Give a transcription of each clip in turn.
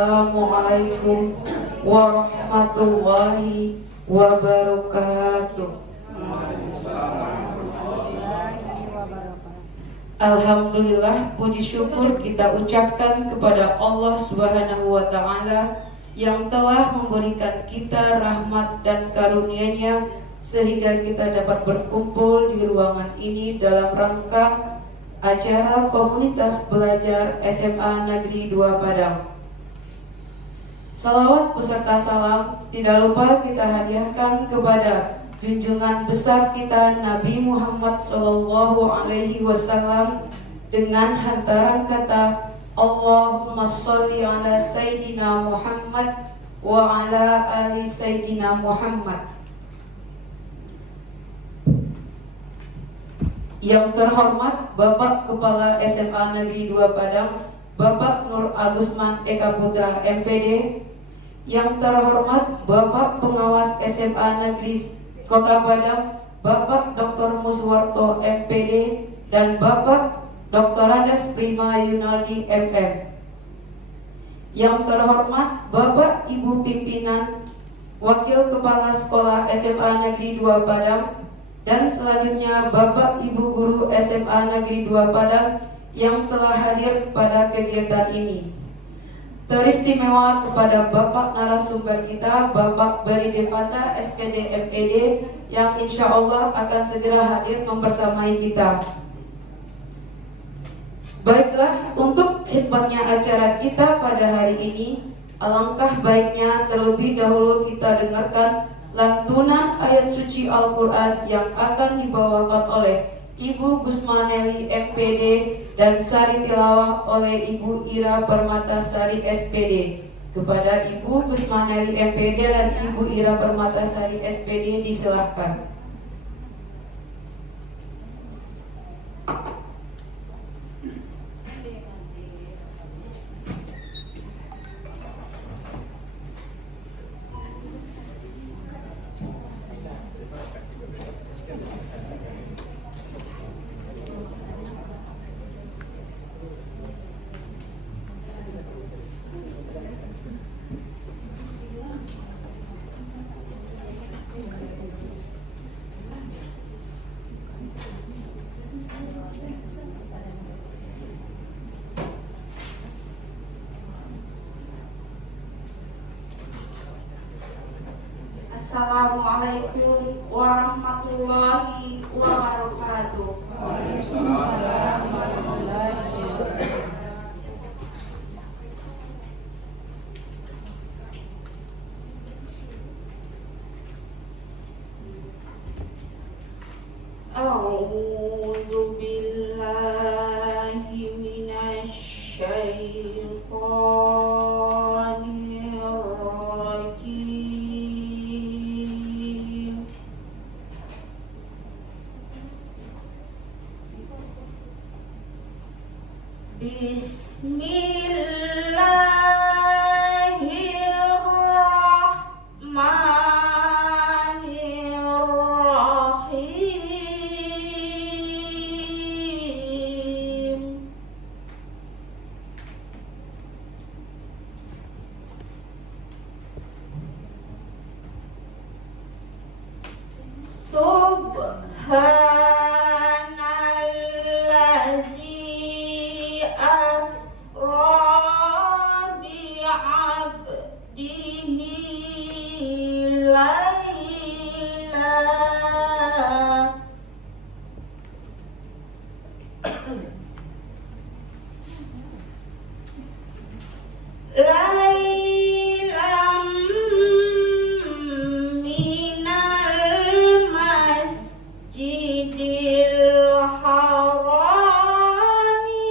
Assalamualaikum warahmatullahi wabarakatuh. Alhamdulillah, puji syukur kita ucapkan kepada Allah Subhanahu wa Ta'ala yang telah memberikan kita rahmat dan karunia-Nya sehingga kita dapat berkumpul di ruangan ini dalam rangka acara komunitas belajar SMA Negeri 2 Padang. Salawat beserta salam tidak lupa kita hadiahkan kepada junjungan besar kita Nabi Muhammad SAW dengan hantaran kata Allahumma sholli ala Sayyidina Muhammad wa ala ali Sayyidina Muhammad. Yang terhormat Bapak Kepala SMA Negeri 2 Padang, Bapak Nur Agusman Eka Putra MPD. Yang terhormat Bapak Pengawas SMA Negeri Kota Padang, Bapak Dr. Muswarto MPD dan Bapak Dr. Andes Prima Yunaldi MM. Yang terhormat Bapak Ibu Pimpinan Wakil Kepala Sekolah SMA Negeri 2 Padang, dan selanjutnya Bapak Ibu Guru SMA Negeri 2 Padang yang telah hadir pada kegiatan ini. Teristimewa kepada Bapak narasumber kita, Bapak Bari Devanda SPD MED yang insya Allah akan segera hadir membersamai kita. Baiklah, untuk khidmatnya acara kita pada hari ini, alangkah baiknya terlebih dahulu kita dengarkan lantunan ayat suci Al-Quran yang akan dibawakan oleh Ibu Gusmaneli MPD dan sari tilawah oleh Ibu Ira Permatasari SPD. Kepada Ibu Gusmaneli MPD dan Ibu Ira Permatasari SPD disilahkan. Assalamualaikum warahmatullahi wabarakatuh. Waalaikumsalam warahmatullahi wabarakatuh. A'udzu billahi minasy syaithanir rajim. Bismillahirrahmanirrahim. Subhanallazi asra bi'abdihi laylam minal masjidil harami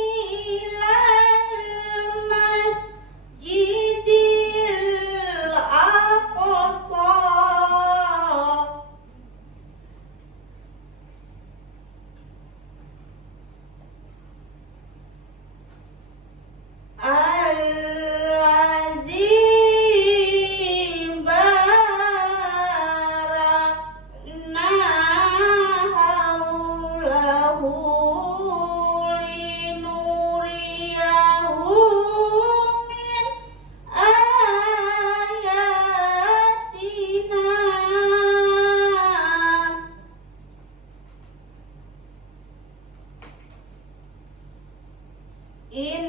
ilal masjidil aqsa allazi barakna Innahu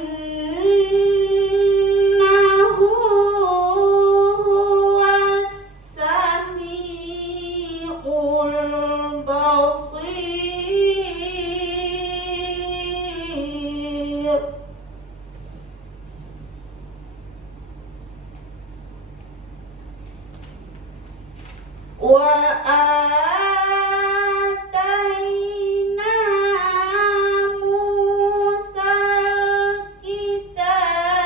huwas sami'ul basir. Wa atayna Musal kitaba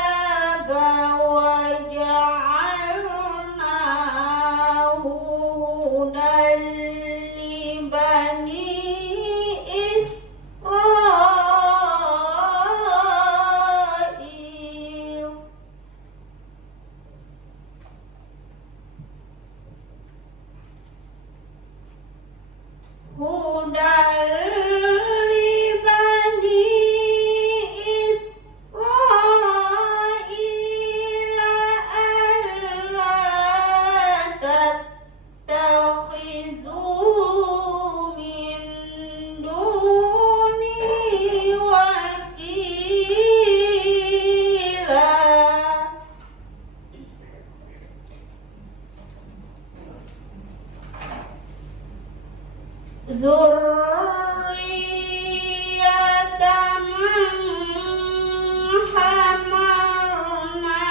wa ja'alnahu hudan li bani Israil. Hudan li bani Israil alla tattakhizu min duni wakila. Zurriyatan hamalna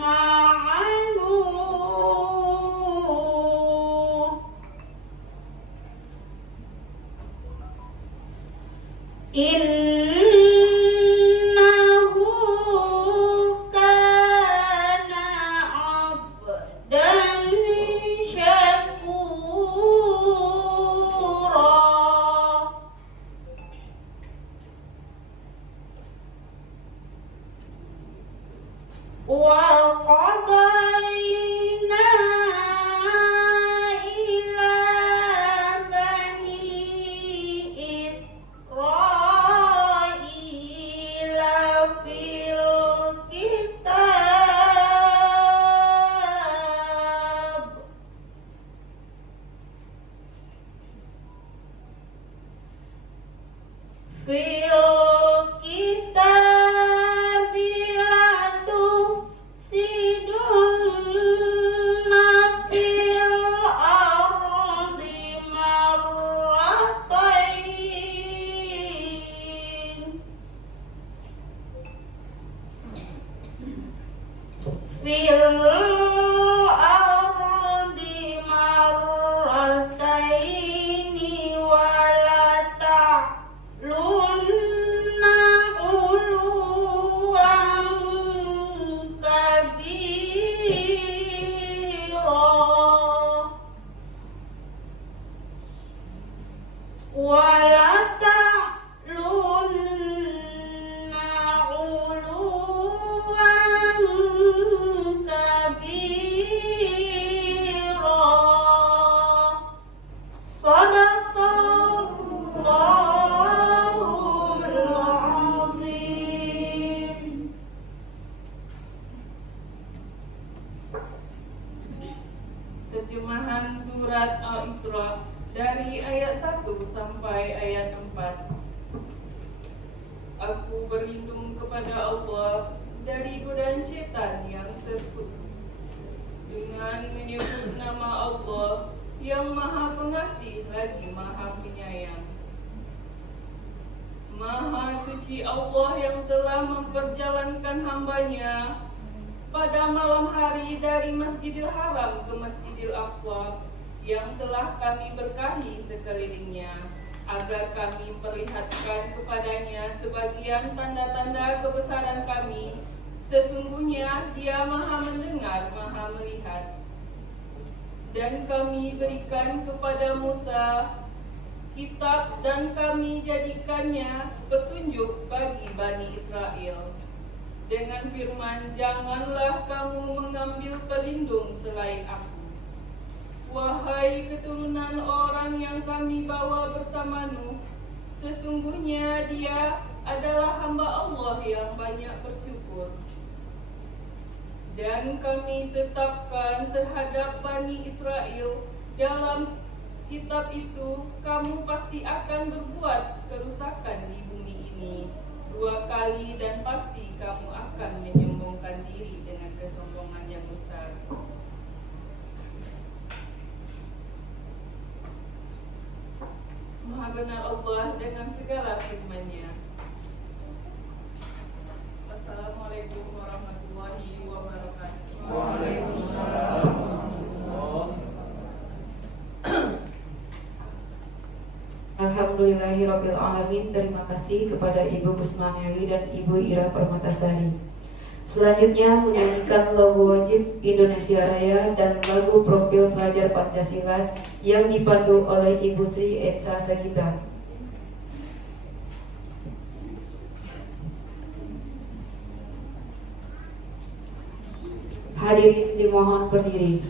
ma'anu. Innahu kana abdan syakura. Wa qadayna ila bani Israila fil kitab la tufsidunna fil ardi marratain. Fil ardi marrataini wa la ta'lunna uluwan kabira. Wa la ta'lunna uluwan kabira. Sadaqallahul azim. Terjemahan surat Al-Isra dari ayat 1 sampai ayat 4. Aku berlindung kepada Allah dari godaan syaitan yang terkutuk. Dengan menyebut nama Allah yang Maha Pengasih lagi Maha Penyayang. Maha suci Allah yang telah memperjalankan hambanya pada malam hari dari Masjidil Haram ke Masjidil Aqsa yang telah kami berkahi sekelilingnya, agar kami perlihatkan kepadanya sebagian tanda-tanda kebesaran kami. Sesungguhnya Dia Maha mendengar, Maha melihat. Dan kami berikan kepada Musa kitab dan kami jadikannya petunjuk bagi Bani Israel dengan firman, janganlah kamu mengambil pelindung selain aku. Wahai keturunan orang yang kami bawa bersama Nuh, sesungguhnya dia adalah hamba Allah yang banyak bersyukur. Dan kami tetapkan terhadap Bani Israel dalam kitab itu, kamu pasti akan berbuat kerusakan di bumi ini 2 kali dan pasti kamu akan menyombongkan diri dengan kesombongan yang besar. Maha benar Allah dengan segala firman-Nya. Assalamualaikum warahmatullahi wabarakatuh. Waalaikumsalam. Alhamdulillahirabbil alamin. Terima kasih kepada Ibu Kusmaniawi dan Ibu Ira Permatasari. Selanjutnya menyanyikan lagu wajib Indonesia Raya dan lagu profil pelajar Pancasila yang dipandu oleh Ibu Sri Etsa Sagita. Hadirin dimohon berdiri.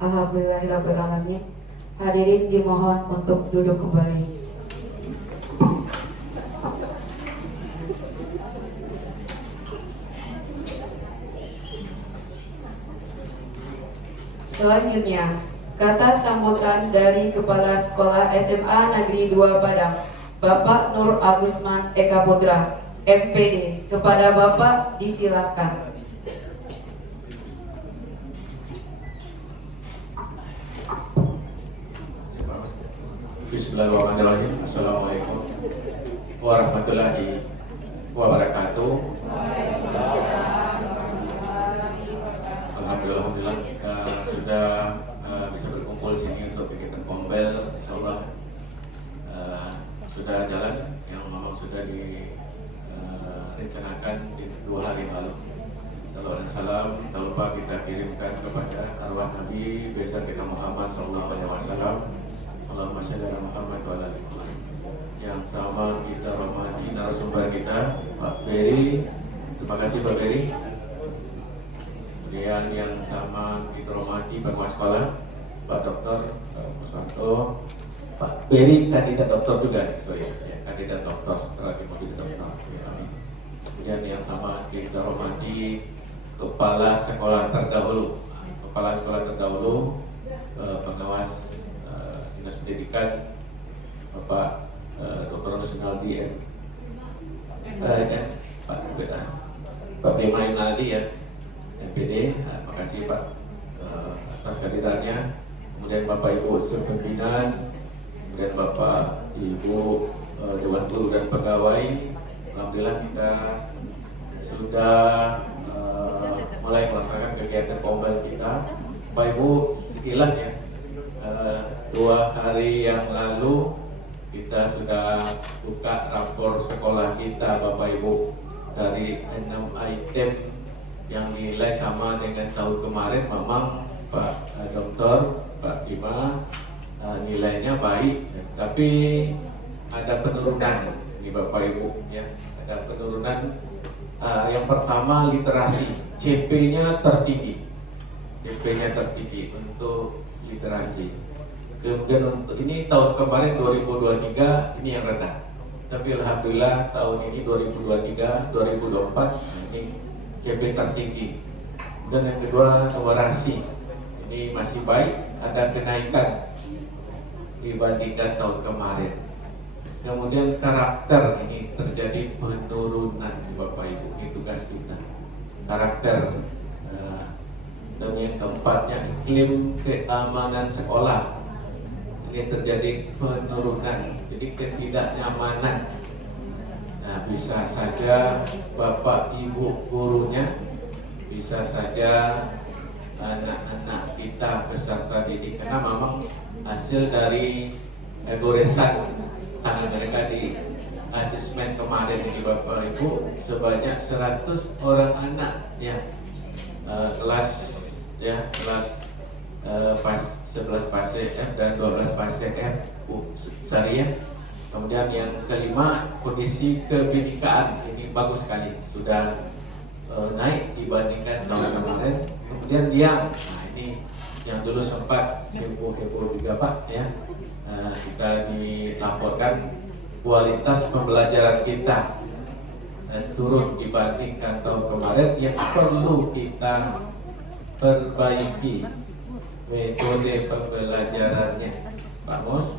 Alhamdulillahirrahmanirrahim. Hadirin dimohon untuk duduk kembali. Selanjutnya, kata sambutan dari Kepala Sekolah SMA Negeri 2 Padang, Bapak Nur Agusman Eka Putra, MPD. Kepada Bapak disilakan. Bismillahirrahmanirrahim. Assalamualaikum warahmatullahi wabarakatuh. Alhamdulillah kita sudah bisa berkumpul sini untuk kegiatan Kombel. Insyaallah sudah jalan yang memang sudah direncanakan di 2 hari yang lalu. Salam dan salam tak lupa kita kirimkan kepada arwah Nabi besar kita Muhammad sallallahu alaihi wasallam. Allahumma shalli ala Muhammad wa ala ali Muhammad. Yang sama kita hormati narasumber kita Pak Beri. Terima kasih Pak Beri. Kemudian yang sama kita hormati penguasa sekolah Pak Dokter Musanto. Pak Beri kandidat dokter juga, kandidat dokter setelah dimiliki dokter. Kemudian yang sama kita hormati kepala sekolah terdahulu, pengawas Dinas Pendidikan Bapak Dr. Nusnaldi Pak Bima Inaldi ya, MPD. Terima kasih Pak atas kehadirannya. Kemudian Bapak Ibu unsur pimpinan, kemudian Bapak Ibu Dewan Guru dan Pegawai. Alhamdulillah kita sudah mulai melaksanakan kegiatan Kombel kita. Bapak Ibu sekilas ya, 2 hari yang lalu kita sudah buka rapor sekolah kita Bapak Ibu. Dari 6 item yang nilai sama dengan tahun kemarin, memang Pak Dokter, Pak Bima nilainya baik, tapi ada penurunan ini Bapak Ibu ya. Ada penurunan. Yang pertama literasi, CP-nya tertinggi untuk literasi. Kemudian untuk ini tahun kemarin 2023 ini yang rendah. Tapi alhamdulillah tahun ini 2023, 2024 ini CP tertinggi. Dan yang kedua numerasi, ini masih baik, ada kenaikan dibandingkan tahun kemarin. Kemudian karakter ini terjadi penurunan Bapak Ibu, ini tugas kita. Karakter. Dan yang keempatnya iklim keamanan sekolah, ini terjadi penurunan, jadi ketidaknyamanan. Nah, bisa saja Bapak Ibu gurunya, bisa saja anak-anak kita peserta didik, karena memang hasil dari goresan tangan mereka di asesmen kemarin ini Bapak Ibu, sebanyak 100 orang anak ya, kelas 11 fase F dan 12 fase F Syariah. Kemudian yang kelima, kondisi kebinekaan ini bagus sekali, sudah naik dibandingkan tahun kemarin. Kemudian nah ini yang dulu sempat heboh juga Pak ya, kita dilaporkan kualitas pembelajaran kita turun dibandingkan tahun kemarin, yang perlu kita perbaiki metode pembelajarannya, Pak Mus,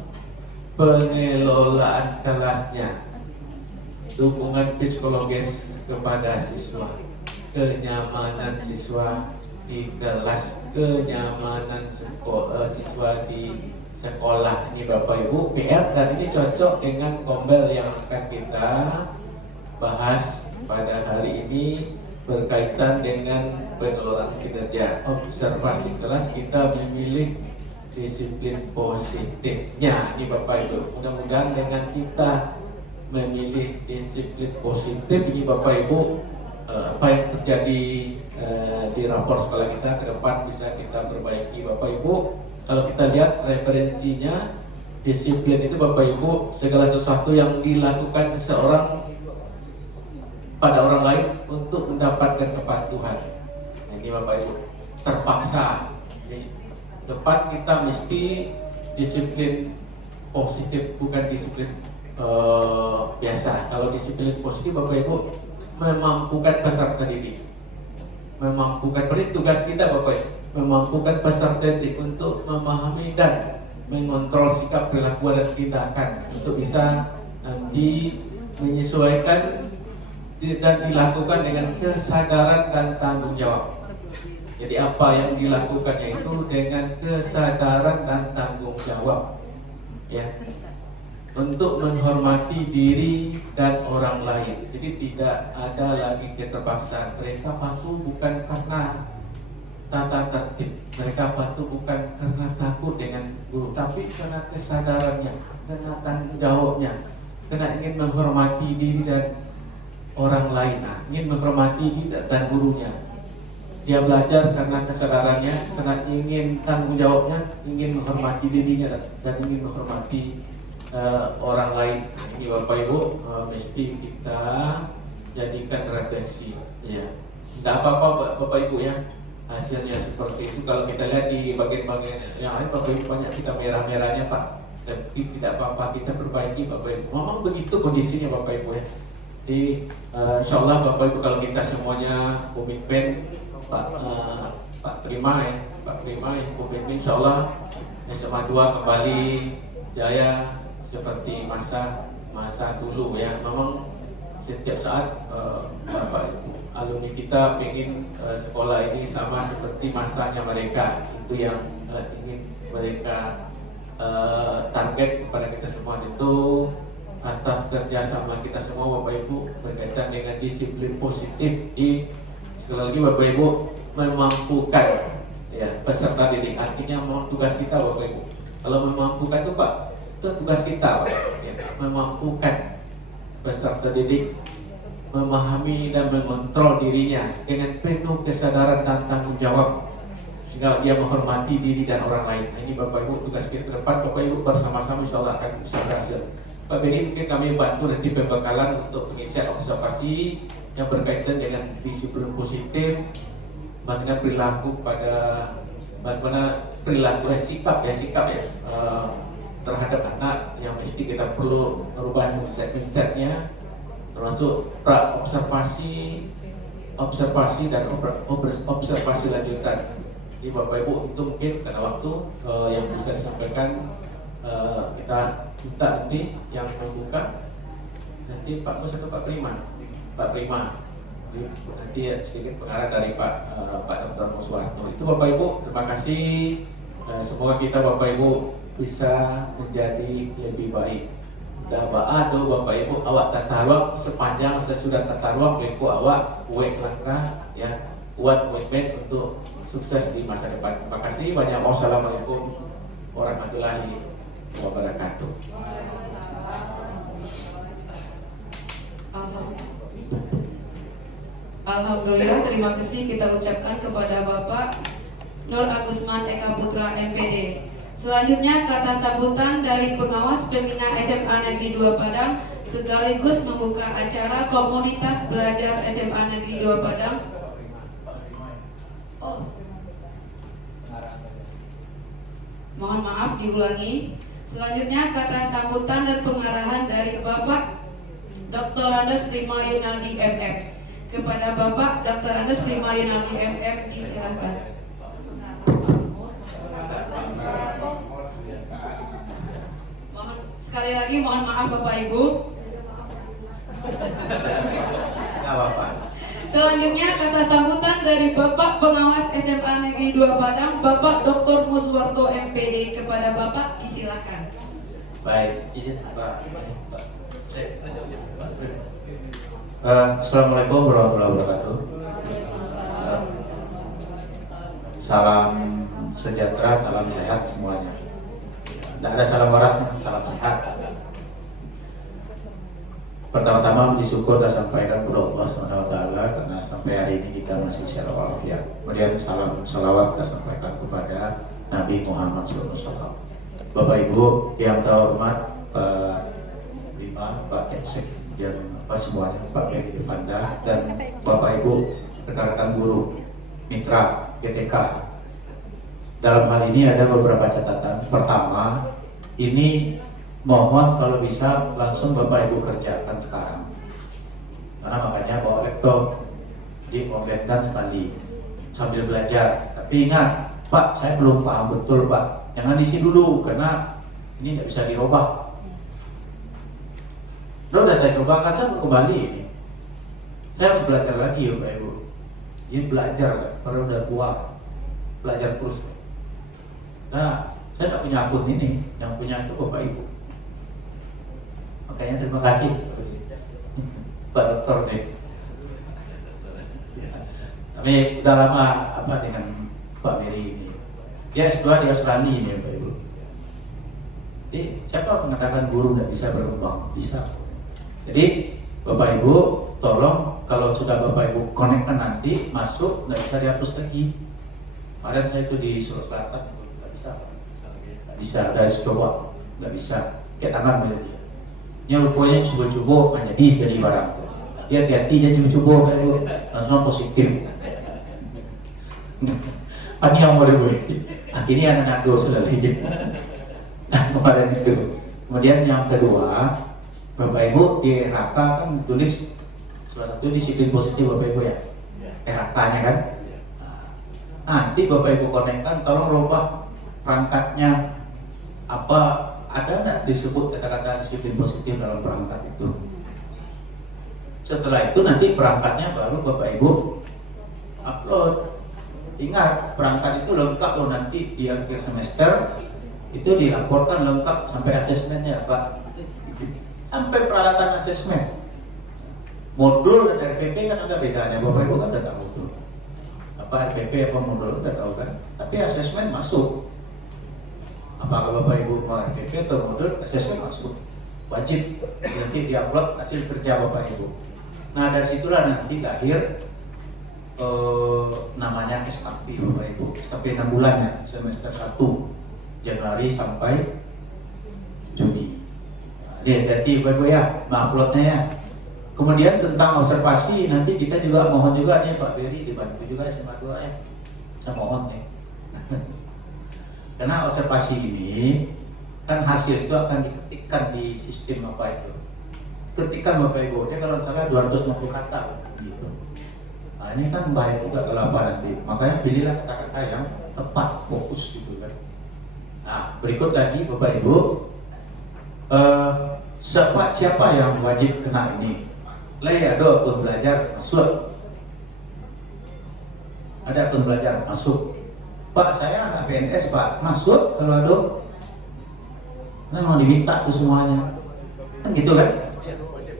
pengelolaan kelasnya, dukungan psikologis kepada siswa, kenyamanan siswa di kelas, kenyamanan siswa di sekolah. Ini Bapak Ibu PR, dan ini cocok dengan Kombel yang akan kita bahas pada hari ini berkaitan dengan pengelolaan kinerja. Observasi kelas, kita memilih disiplin positifnya. Ini Bapak Ibu, mudah-mudahan dengan kita memilih disiplin positif ini Bapak Ibu, apa yang terjadi di rapor sekolah kita ke depan bisa kita perbaiki Bapak Ibu. Kalau kita lihat referensinya, disiplin itu Bapak Ibu segala sesuatu yang dilakukan seseorang pada orang lain untuk mendapatkan kepatuhan. Nah, ini Bapak Ibu terpaksa. Ini depan kita mesti disiplin positif, bukan disiplin biasa. Kalau disiplin positif, Bapak Ibu, memampukan peserta didik, memampukan, berarti tugas kita Bapak Ibu, memampukan peserta didik untuk memahami dan mengontrol sikap, perilaku dan tindakan untuk bisa nanti menyesuaikan dan dilakukan dengan kesadaran dan tanggung jawab. Jadi apa yang dilakukannya itu dengan kesadaran dan tanggung jawab, ya, untuk menghormati diri dan orang lain. Jadi tidak ada lagi keterpaksaan. Mereka patuh bukan karena tata tertib, mereka patuh bukan karena takut dengan guru, tapi karena kesadarannya, karena tanggung jawabnya, karena ingin menghormati diri dan orang lain, ingin menghormati diri dan gurunya. Dia belajar karena kesadarannya, karena ingin tanggung jawabnya, ingin menghormati dirinya dan ingin menghormati orang lain. Ini Bapak Ibu mesti kita jadikan refleksi, ya. Tidak apa-apa Bapak Ibu ya, hasilnya seperti itu. Kalau kita lihat di bagian-bagian yang lain, Bapak Ibu banyak kita merah-merahnya Pak, tapi tidak apa-apa, kita perbaiki Bapak Ibu. Memang begitu kondisinya Bapak Ibu ya. Di insya Allah Bapak Ibu, kalau kita semuanya komitmen, Pak Prima ya komitmen, insya Allah SMA 2 kembali jaya seperti masa dulu ya. Memang setiap saat Bapak Ibu alumni kita ingin sekolah ini sama seperti masanya mereka. Itu yang ingin mereka target kepada kita semua, itu atas kerjasama kita semua Bapak Ibu berkaitan dengan disiplin positif di, sekali lagi Bapak Ibu, memampukan ya peserta didik. Artinya memang tugas kita Bapak Ibu. Kalau memampukan itu Pak, itu tugas kita Pak, ya, memampukan peserta didik memahami dan mengontrol dirinya dengan penuh kesadaran dan tanggung jawab, sehingga dia menghormati diri dan orang lain. Nah, ini Bapak Ibu tugas kita ke depan. Bapak Ibu bersama-sama insya Allah akan bisa berhasil. Pak Beni, mungkin kami bantu nanti pembekalan untuk pengisian observasi yang berkaitan dengan disiplin positif, bagaimana perilaku bagaimana perilaku sikap ya terhadap anak yang mesti kita perlu merubah mindsetnya, termasuk observasi dan observasi lanjutan. Jadi Bapak Ibu, itu mungkin karena waktu yang bisa disampaikan, kita minta nanti yang membuka nanti Pak Mus atau Pak Prima. Nanti sedikit pengarah dari Pak Dr. Muswarto. Itu Bapak Ibu, terima kasih. Semoga kita Bapak Ibu bisa menjadi lebih baik. Dan Bapak Ibu awak tatarwak sepanjang sesudah tatarwak Ibu awak kuat langkah ya, kuat komitmen untuk sukses di masa depan. Terima kasih banyak. Wassalamualaikum warahmatullahi wabarakatuh. Alhamdulillah, terima kasih kita ucapkan kepada Bapak Nur Agusman Eka Putra MPD. Selanjutnya kata sambutan dari pengawas pembina SMA Negeri 2 Padang sekaligus membuka acara komunitas belajar SMA Negeri 2 Padang. Mohon maaf diulangi. Selanjutnya kata sambutan dan pengarahan dari Bapak Dr. Andes Prima Yunardi MM. Kepada Bapak Dr. Andes Prima Yunardi MM disilakan. Sekali lagi mohon maaf Bapak Ibu. Selanjutnya kata sambutan dari Bapak Pengawas SMA Negeri 2 Padang, Bapak Dr. Muswarto MPD. Kepada Bapak disilakan. Baik, izin Pak. Assalamualaikum warahmatullahi wabarakatuh. Salam sejahtera, salam sehat semuanya. Tidak ada salam waras, salam sehat. Pertama-tama disyukur dan sampaikan kepada Allah SWT karena sampai hari ini kita masih secara walafiat. Kemudian salam salawat kita sampaikan kepada Nabi Muhammad SAW. Bapak Ibu yang terhormat, Pak Prima, Pak Eksek, dan semuanya, Pak Beni Devanda, dan Bapak Ibu rekan-rekan guru, mitra GTK, dalam hal ini ada beberapa catatan. Pertama, ini mohon kalau bisa langsung Bapak Ibu kerjakan sekarang. Karena makanya bawa laptop, di online-kan sekali sambil belajar. Tapi ingat, Pak, saya belum paham betul Pak. Jangan diisi dulu karena ini tidak bisa dirubah. Lo udah saya coba kan saya kembali ini. Saya harus belajar lagi ya Bapak Ibu. Ini belajar, kalau udah tua belajar terus. Nah, saya tidak punya akun ini, yang punya itu Bapak Ibu. Makanya terima kasih Pak Dokter nih. Kami udah lama dengan Pak Mary ini. Dia S2 di Australia ini Bapak Ibu. Jadi siapa mengatakan guru tidak bisa berkembang? Bisa. Jadi Bapak Ibu tolong kalau sudah Bapak Ibu konekkan nanti masuk nggak bisa dihapus lagi. Kemarin saya itu di Sulawesi Selatan nggak bisa, udah coba nggak bisa, kayak tangan aja dia. Nya rupanya coba-coba menjadi dari barang. Dia hati-hati aja coba-coba Bapak Ibu, langsung positif. Ini yang mau gue. Akhirnya anak dosa lagi. Kemarin itu. Kemudian yang kedua, Bapak Ibu di RHK kan tulis salah satu disiplin positif Bapak Ibu ya, RHK-nya kan. Nanti Bapak Ibu konekkan, tolong rubah perangkatnya apa, ada nggak disebut kata-kata disiplin positif dalam perangkat itu. Setelah itu nanti perangkatnya baru Bapak Ibu upload. Ingat, perangkat itu lengkap loh, nanti di akhir semester itu dilaporkan lengkap sampai asesmennya Pak. Sampai peralatan asesmen. Modul dan RPP kan ada bedanya, Bapak Ibu kan udah tahu tuh. Apa RPP apa modul udah tahu kan. Tapi asesmen masuk. Apakah Bapak Ibu mau RPP atau modul, asesmen masuk. Wajib nanti diupload hasil kerja Bapak Ibu. Nah dari situlah nanti lahir namanya SKP Bapak Ibu. SKP 6 bulan ya, semester 1 Januari sampai Juni. Dia hati-hati Bapak Ibu ya, uploadnya ya. Kemudian tentang observasi nanti kita juga mohon juga nih Pak Beri dibantu juga SMA 2 ya. Saya mohon nih. Karena observasi ini kan hasil itu akan diketikkan di sistem apa itu. Ketikan Bapak Ibu, dia kalau salah 250 kata gitu. Nah ini kan bahaya juga kalau apa nanti. Makanya pilihlah kata-kata yang tepat, fokus gitu kan. Nah berikut lagi Bapak Ibu, siapa yang wajib kena ini? Ada akun belajar masuk. Ada akun belajar masuk. Pak saya anak PNS Pak, masuk kalau ada. Nah mau diminta tuh semuanya. Kan gitu kan?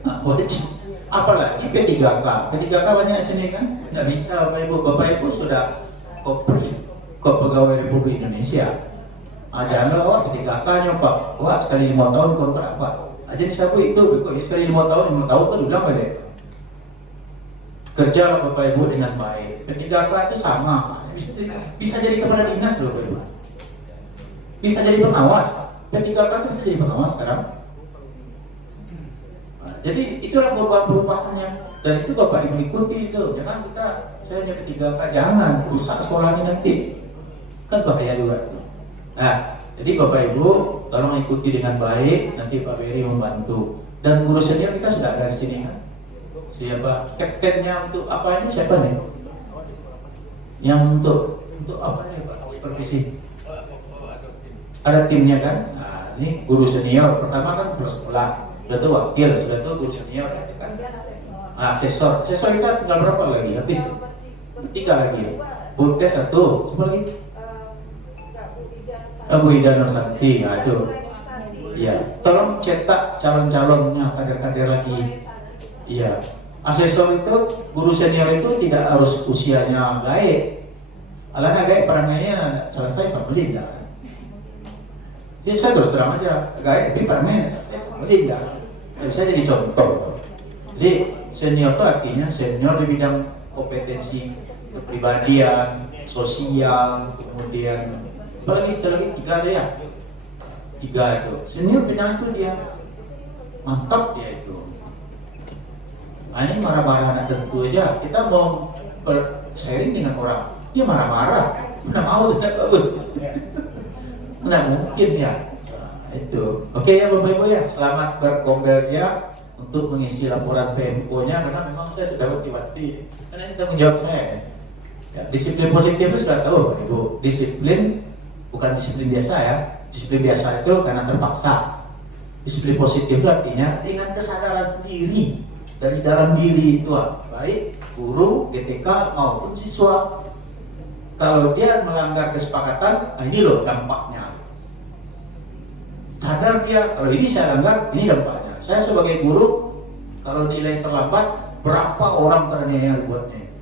Nah, wajib. Apalagi P3K. P3K banyak di sini kan? Nggak bisa Bapak Ibu. Bapak Ibu sudah kopri kop pegawai Republik Indonesia. Jangan wah P3K-nya Pak. Wah sekali 5 tahun kontrak Pak. Aja disapu itu, kok sekali 5 tahun kan udah balik. Kerja Bapak Ibu dengan baik. P3K itu sama. Bisa jadi kepala dinas loh Bapak Ibu. Bisa jadi pengawas. P3K bisa jadi pengawas sekarang. Jadi itulah perubahan-perubahannya, dan itu Bapak Ibu ikuti itu. Jangan saya hanya P3K, jangan rusak sekolahnya nanti, kan bahaya juga. Nah, jadi Bapak Ibu tolong ikuti dengan baik. Nanti Pak Beri membantu. Dan guru senior kita sudah ada di sini kan. Siapa? Kaptennya untuk apa ini siapa nih? Yang untuk apa nih Pak? Supervisi. Ada timnya kan? Nah, ini guru senior. Pertama kan plus sekolah. Sudah tuh wakil, sudah tuh guru senior kan? Nah, asesor kita tinggal berapa lagi? Habis 3 lagi. Burkes 1, siapa lagi? Bu Ida Nursanti, nah itu. Iya, tolong cetak calon-calonnya, kader-kader lagi. Iya, asesor itu, guru senior itu tidak harus usianya gaib. Alangkah gaib perangannya selesai sama Linda. Jadi saya terus terang aja, gaib tapi perangannya selesai sama Linda. Bisa jadi contoh. Jadi senior itu artinya senior di bidang kompetensi kepribadian, sosial, kemudian apalagi setelah lagi 3 ada ya, 3 itu senior bidang itu dia mantap dia itu. Nah ini marah-marah anak tentu aja, kita mau sharing dengan orang dia marah-marah. Mana mau tidak bagus. Nggak mungkin ya. Nah, itu. Oke ya Bapak Ibu ya, selamat berkompelnya untuk mengisi laporan PMO-nya karena memang saya sudah waktu-waktu karena ini tanggung jawab saya. Ya, disiplin positif itu sudah tahu Bapak Ibu. Disiplin bukan disiplin biasa ya. Disiplin biasa itu karena terpaksa. Disiplin positif itu artinya dengan kesadaran sendiri dari dalam diri itu, baik guru, GTK maupun siswa. Kalau dia melanggar kesepakatan, nah ini loh dampaknya. Sadar dia, kalau ini saya langgar, ini dampaknya. Saya sebagai guru, kalau nilai terlambat, berapa orang teraniaya buatnya.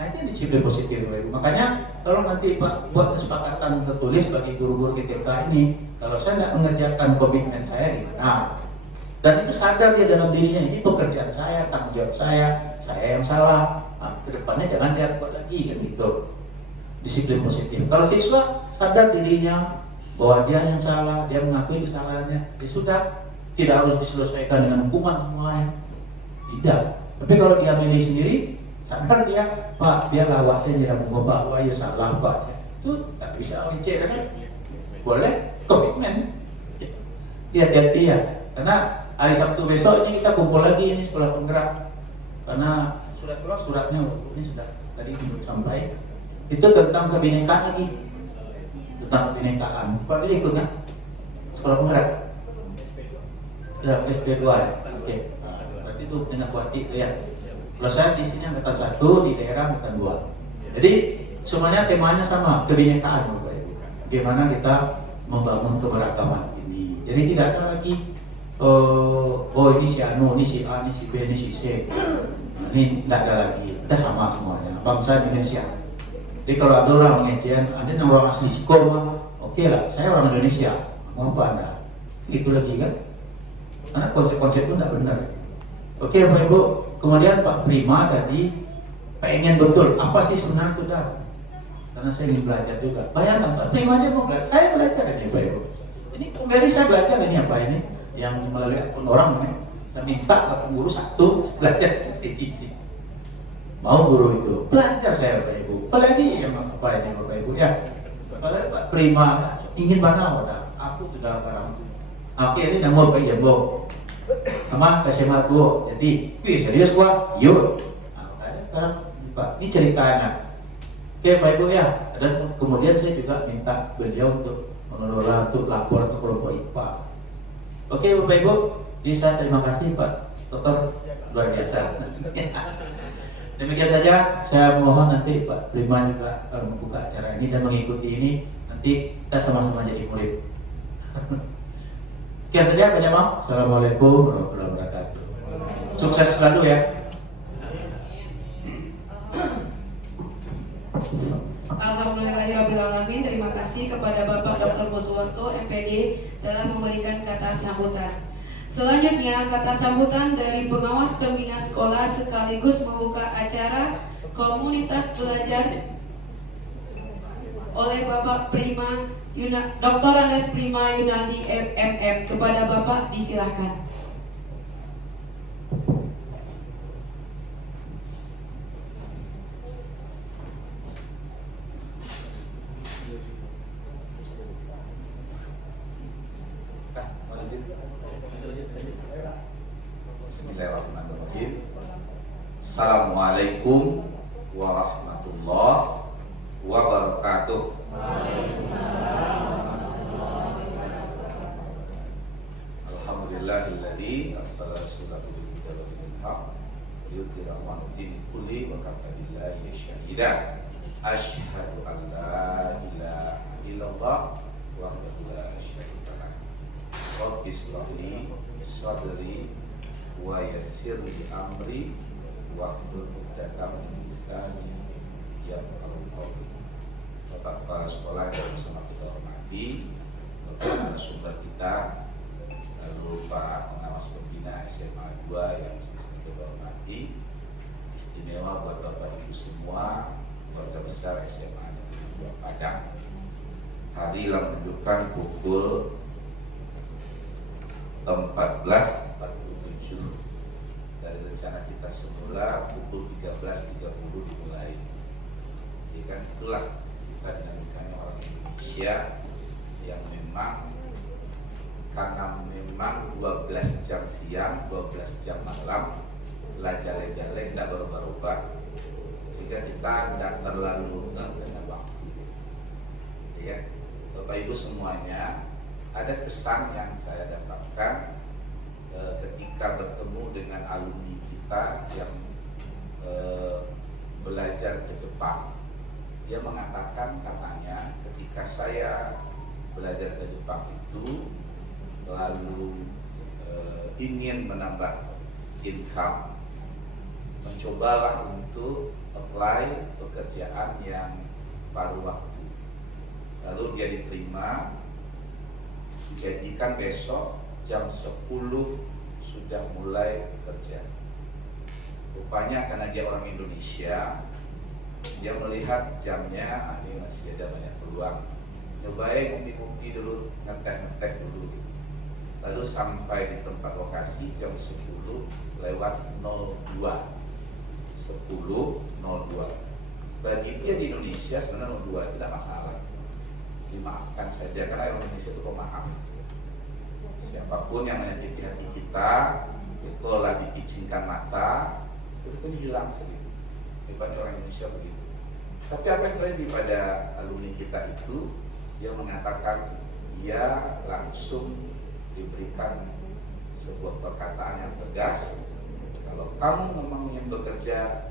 Nah itu disiplin positif. Makanya kalau nanti Pak buat kesepakatan tertulis bagi guru-guru GTK ini, kalau saya nggak mengerjakan komitmen saya gimana? Dan itu sadar dia dalam dirinya, ini pekerjaan saya, tanggung jawab saya yang salah. Nah, kedepannya jangan dia buat lagi kan gitu. Disiplin positif. Kalau siswa sadar dirinya bahwa dia yang salah, dia mengakui kesalahannya, ya sudah, tidak harus diselesaikan dengan hukuman semuanya. Tidak. Tapi kalau dia milih sendiri, sadar dia, Pak, dia lawak saya tidak mau Pak, wah ya salah Pak. Itu tak bisa licik kan? Boleh komitmen. Hati-hati ya. Karena hari Sabtu besok ini kita kumpul lagi ini sekolah penggerak. Karena sudah keluar suratnya, ini sudah tadi belum sampai. Itu tentang kebinekaan lagi. Tentang kebinekaan. Pak ini ikut kan? Sekolah penggerak. Ya, SP2 ya. Oke. Berarti itu dengan kuati itu ya. Kalau saya di sini angkatan 1, di daerah angkatan 2. Jadi semuanya temanya sama, kebinekaan Bapak Ibu. Bagaimana kita membangun keberagaman ini. Jadi tidak ada lagi oh ini si Anu, ini si A, ini si B, ini si C. Nah, ini tidak ada lagi. Kita sama semuanya. Bangsa Indonesia. Jadi kalau ada orang mengejek, ada yang orang asli Siko, oke lah, saya orang Indonesia. Mau apa Anda? Itu lagi kan? Karena konsep-konsep itu tidak benar. Oke Bapak Ibu, kemudian Pak Prima tadi pengen betul apa sih sebenarnya itu dah? Karena saya ingin belajar juga. Bayangkan Pak Prima aja mau belajar, saya belajar ini Bapak Ibu. Ini kembali saya belajar ini apa ini? Yang melalui akun orang ini, saya minta ke guru satu belajar sisi. Mau guru itu belajar saya Bapak Ibu. Apalagi yang apa ini Bapak Ibu ya? Kalau Pak Prima ingin mana orang? Aku sudah barang. Oke ini nama Pak Yambo. Sama SMA Bu. Jadi, serius gua? Yuk. Nah, sekarang Pak, ini ceritanya. Oke Pak Ibu ya. Dan kemudian saya juga minta beliau untuk mengelola untuk lapor untuk kelompok IPA. Oke Bapak Ibu, bisa terima kasih Pak Dokter luar biasa. Demikian saja, saya mohon nanti Pak Prima juga membuka acara ini dan mengikuti ini. Nanti kita sama-sama jadi murid. Sekian saja Pak Jamal. Assalamualaikum warahmatullahi wabarakatuh. Sukses selalu ya. Alhamdulillahirrahmanirrahim. Terima kasih kepada Bapak Dr. Buswarto MPD telah memberikan kata sambutan. Selanjutnya kata sambutan dari pengawas pembina sekolah sekaligus membuka acara komunitas belajar oleh Bapak Prima Dr. Andes Prima Yunardi MM. Kepada Bapak disilahkan. Bismillahirrahmanirrahim. Assalamualaikum warahmatullahi wabarakatuh. Alhamdulillahilladzi arsala rasulahu bil huda wa dinil haqq liyudhhirahu 'ala dini kulli wa kafa billahi shahida. Asyhadu an la ilaha illallah wahdahu la syarika lah. Rabbi shrah li sadri wa yassir li amri wahlul 'uqdatam min lisani yafqahu qawli. Bapak Kepala Sekolah yang bersama kita hormati, Bapak narasumber kita, lalu Pak Pengawas Pembina SMA 2 yang kita hormati, istimewa buat Bapak Ibu semua, keluarga besar SMA Negeri 2 Padang. Hari yang menunjukkan pukul 14.47 dari rencana kita semula pukul 13.30 dimulai. Jadi kan itulah kita dinamikanya orang Indonesia yang memang karena memang 12 jam siang, 12 jam malam, lajale-jale tidak berubah-ubah, sehingga kita tidak terlalu ngeh dengan waktu. Ya, Bapak Ibu semuanya, ada kesan yang saya dapatkan ketika bertemu dengan alumni kita yang belajar ke Jepang. Dia mengatakan katanya ketika saya belajar ke Jepang itu lalu ingin menambah income, mencobalah untuk apply pekerjaan yang paruh waktu. Lalu dia diterima, dijanjikan besok jam 10 sudah mulai bekerja. Rupanya karena dia orang Indonesia, dia melihat jamnya, ini masih ada banyak peluang, nyobain ngopi-ngopi dulu, ngetek-ngetek dulu. Lalu sampai di tempat lokasi jam 10 lewat 02. 10.02. Bagi dia di Indonesia sebenarnya 02 tidak masalah, dimaafkan saja karena orang Indonesia itu pemaaf. Siapapun yang menyakiti hati kita, itu lah dipicingkan mata, itu pun hilang sedikit. Hebatnya orang Indonesia begitu. Tapi apa yang terjadi pada alumni kita itu, dia mengatakan dia langsung diberikan sebuah perkataan yang tegas, kalau kamu memang ingin bekerja,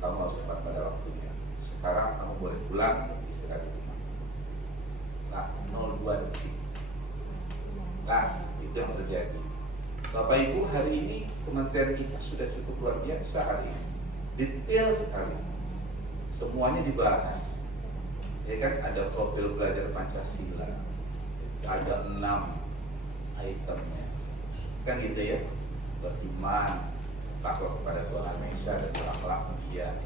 kamu harus tepat pada waktunya. Sekarang kamu boleh pulang istirahat di rumah. Nah, 02 detik. Nah, itu yang terjadi. Bapak Ibu, hari ini Kementerian kita sudah cukup luar biasa hari ini. Detail sekali. Semuanya dibahas. Ya kan, ada profil belajar Pancasila. Ada 6 itemnya. Kan gitu ya. Beriman, takwa kepada Tuhan Maha Esa dan berakhlak mulia.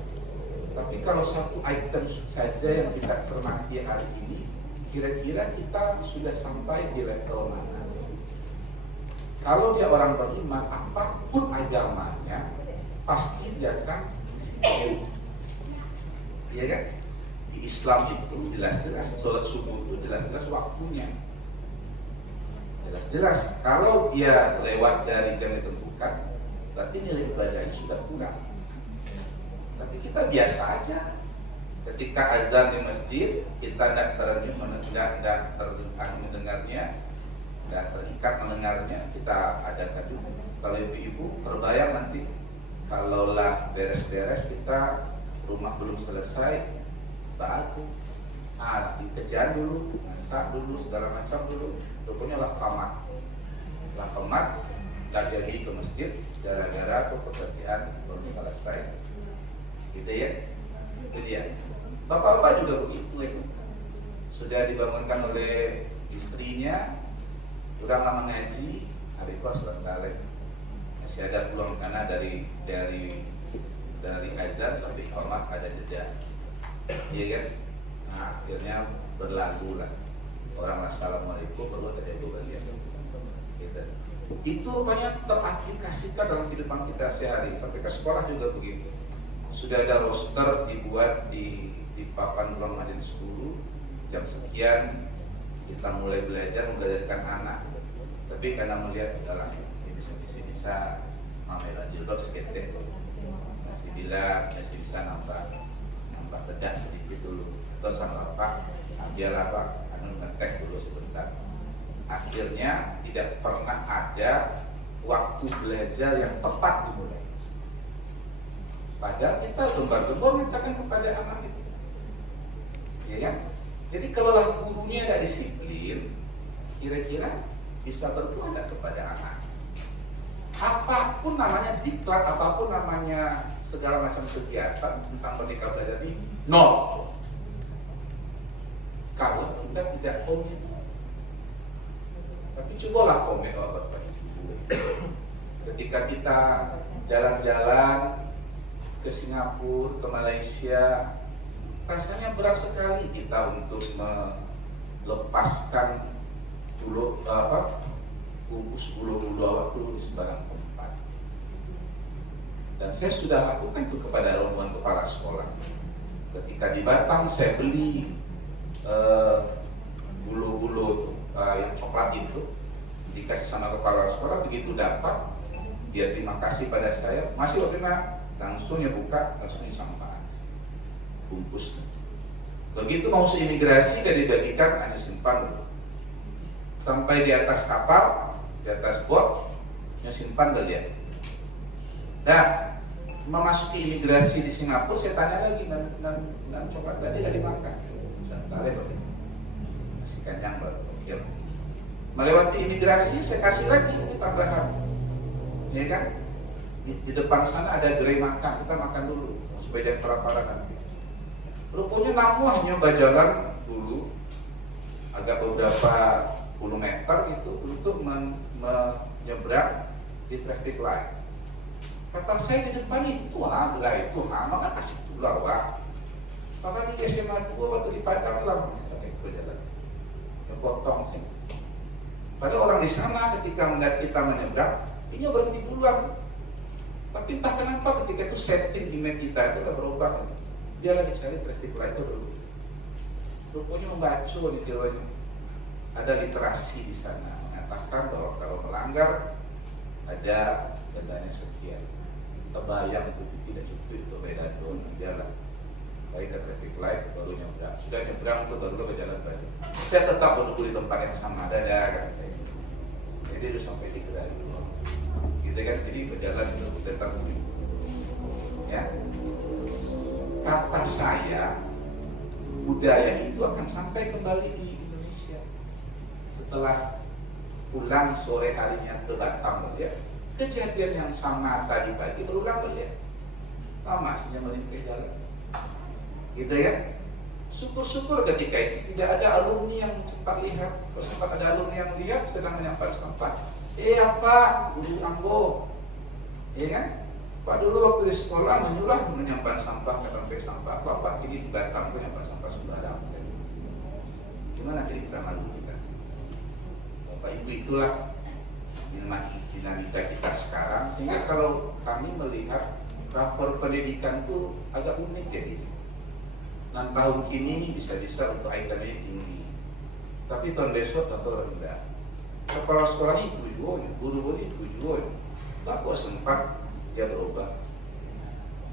Tapi kalau satu item saja yang kita cermati hari ini, kira-kira kita sudah sampai di level mana? Kalau dia orang beriman, apapun agamanya, pasti dia akan disiplin. Iya kan? Di Islam itu jelas-jelas sholat subuh itu jelas-jelas waktunya. Jelas-jelas kalau dia lewat dari jam ditentukan, berarti nilai ibadahnya sudah kurang. Tapi kita biasa aja. Ketika azan di masjid, kita tidak mendengarnya, tidak terikat mendengarnya, kita adakan juga. Kalau ibu-ibu terbayang nanti, kalaulah beres-beres kita rumah belum selesai, baku, dikejar dulu, masak dulu, segala macam dulu. Pokoknya lakamat, nggak jadi ke masjid gara-gara pekerjaan belum selesai. Gitu ya, itu dia. Bapak-bapak juga begitu itu. Sudah dibangunkan oleh istrinya, udah lama ngaji, hari kos balik. Masih ada peluang karena dari azan sampai qomat ada jeda. Iya kan? Nah, akhirnya berlalu lah. Orang assalamualaikum perlu ada jawabannya. Gitu. Itu rupanya teraplikasikan dalam kehidupan kita sehari. Sampai ke sekolah juga begitu. Sudah ada roster dibuat di papan ruang majelis 10 jam sekian kita mulai belajarkan anak. Tapi karena melihat udahlah ini bisa mameran jilbab seketek, masih bisa nambah bedak sedikit dulu. Atau sama apa? Biarlah Pak, ngetek dulu sebentar. Akhirnya tidak pernah ada waktu belajar yang tepat dimulai. Padahal kita gembar-gembor mengatakan kepada anak itu, ya kan? Jadi kalaulah gurunya tidak disiplin, kira-kira bisa berbuat tidak kepada anak? Apapun namanya diklat, apapun namanya segala macam kegiatan tentang Merdeka Belajar ini, nol. Kalau kita tidak komit. Tapi cobalah komit Bapak Ibu. Ketika kita jalan-jalan ke Singapura, ke Malaysia, rasanya berat sekali kita untuk melepaskan dulu bungkus bulu-bulu waktu di sembarang tempat. Dan saya sudah lakukan itu kepada rombongan kepala sekolah. Ketika di Batam saya beli bulu-bulu yang coklat itu, dikasih sama kepala sekolah, begitu dapat dia terima kasih pada saya, masih terima, langsung ya buka, langsung disampaikan bungkus. Begitu mau seimigrasi gak dibagikan, hanya simpan dulu. Sampai di atas kapal, di atas bot, nya simpan gak lihat. Dan memasuki imigrasi di Singapura, saya tanya lagi, dan coklat tadi gak dimakan. Sebentar ya, masih kenyang baru. Ya. Melewati imigrasi, saya kasih lagi ini tambahan. Ya kan? Di depan sana ada gerai makan, kita makan dulu supaya jangan kelaparan nanti. Rupanya namu hanya berjalan dulu agak beberapa puluh meter gitu untuk menyeberang di traffic light. Kata saya di depan itu gerai itu, maka kasih pulau wah. Karena di SMA 2 waktu di Padang lah berjalan, potong sih. Padahal orang di sana ketika melihat kita menyeberang, ini berhenti duluan. Tapi entah kenapa ketika itu setting image kita itu tak berubah. Dia lagi cari traffic light itu dulu. Rupanya membaca di jawabannya. Ada literasi di sana mengatakan bahwa kalau melanggar ada dendanya sekian. Terbayang itu tidak cukup untuk beda don jalan. Baik ke traffic light baru nyebrang. Sudah nyebrang itu baru ke jalan balik. Saya tetap menunggu di tempat yang sama ada kata saya. Jadi udah sampai di gerai dulu. Kita kan jadi berjalan untuk tetap ya. Kata saya budaya itu akan sampai kembali di Indonesia setelah pulang sore harinya ke Batam melihat kejadian yang sama tadi pagi berulang melihat lama aslinya melintas jalan gitu ya. Syukur-syukur ketika itu tidak ada alumni yang sempat lihat. Kalau sempat ada alumni yang lihat sedang menyampaikan sampah, apa guru Ambo, ya kan? Pak dulu waktu di sekolah menyuruh menyampaikan sampah ke tempat sampah. Bapak ini di Batam menyampaikan sampah sembarang. Gimana jadi kita malu kita? Bapak Ibu itulah dinamika kita sekarang. Sehingga kalau kami melihat rapor pendidikan itu agak unik ya gitu. Dan tahun ini bisa-bisa untuk item ini tinggi, tapi tahun besok atau rendah. Kepala sekolahnya itu juga, guru-guru itu juga. Bapak sempat dia berubah.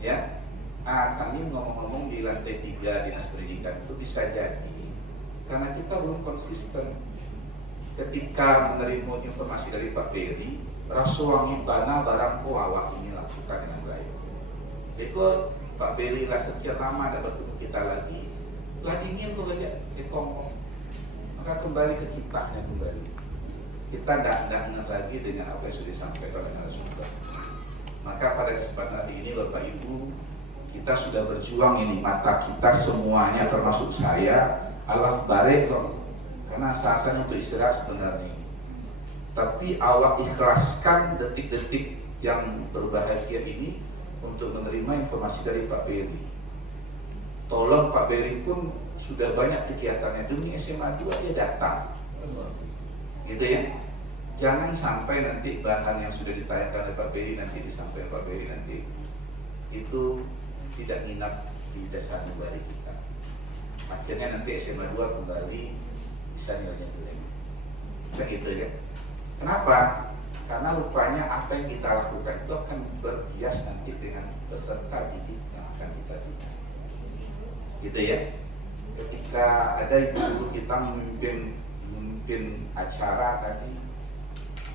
Ya, kami ngomong-ngomong di lantai 3 dinas pendidikan itu bisa jadi karena kita belum konsisten. Ketika menerima informasi dari Pak Beri, rasuangi bana barang awak ini lakukan dengan baik. Itu Pak Beri lah sekian lama ada bertemu kita lagi, lah dingin tuh aja dikongkong. Maka kembali ke ciptanya kembali. Kita tidak ingat lagi dengan apa yang sudah disampaikan oleh narasumber. Maka pada kesempatan hari ini Bapak Ibu, kita sudah berjuang ini, mata kita semuanya termasuk saya Allah barek karena asasnya untuk istirahat sebenarnya. Tapi Allah ikhlaskan detik-detik yang berbahagia ini untuk menerima informasi dari Pak Beri. Tolong Pak Beri pun sudah banyak kegiatannya demi SMA 2 dia datang. Gitu ya. Jangan sampai nanti bahan yang sudah ditayangkan oleh Pak Beri nanti disampaikan Pak Beri nanti itu tidak nginap di dasar nilai kita. Akhirnya nanti SMA 2 kembali bisa nilainya jelek. Kan gitu ya. Kenapa? Karena rupanya apa yang kita lakukan itu akan berbias nanti dengan peserta didik yang akan kita didik. Gitu ya. Ketika ada ibu-ibu kita memimpin acara tadi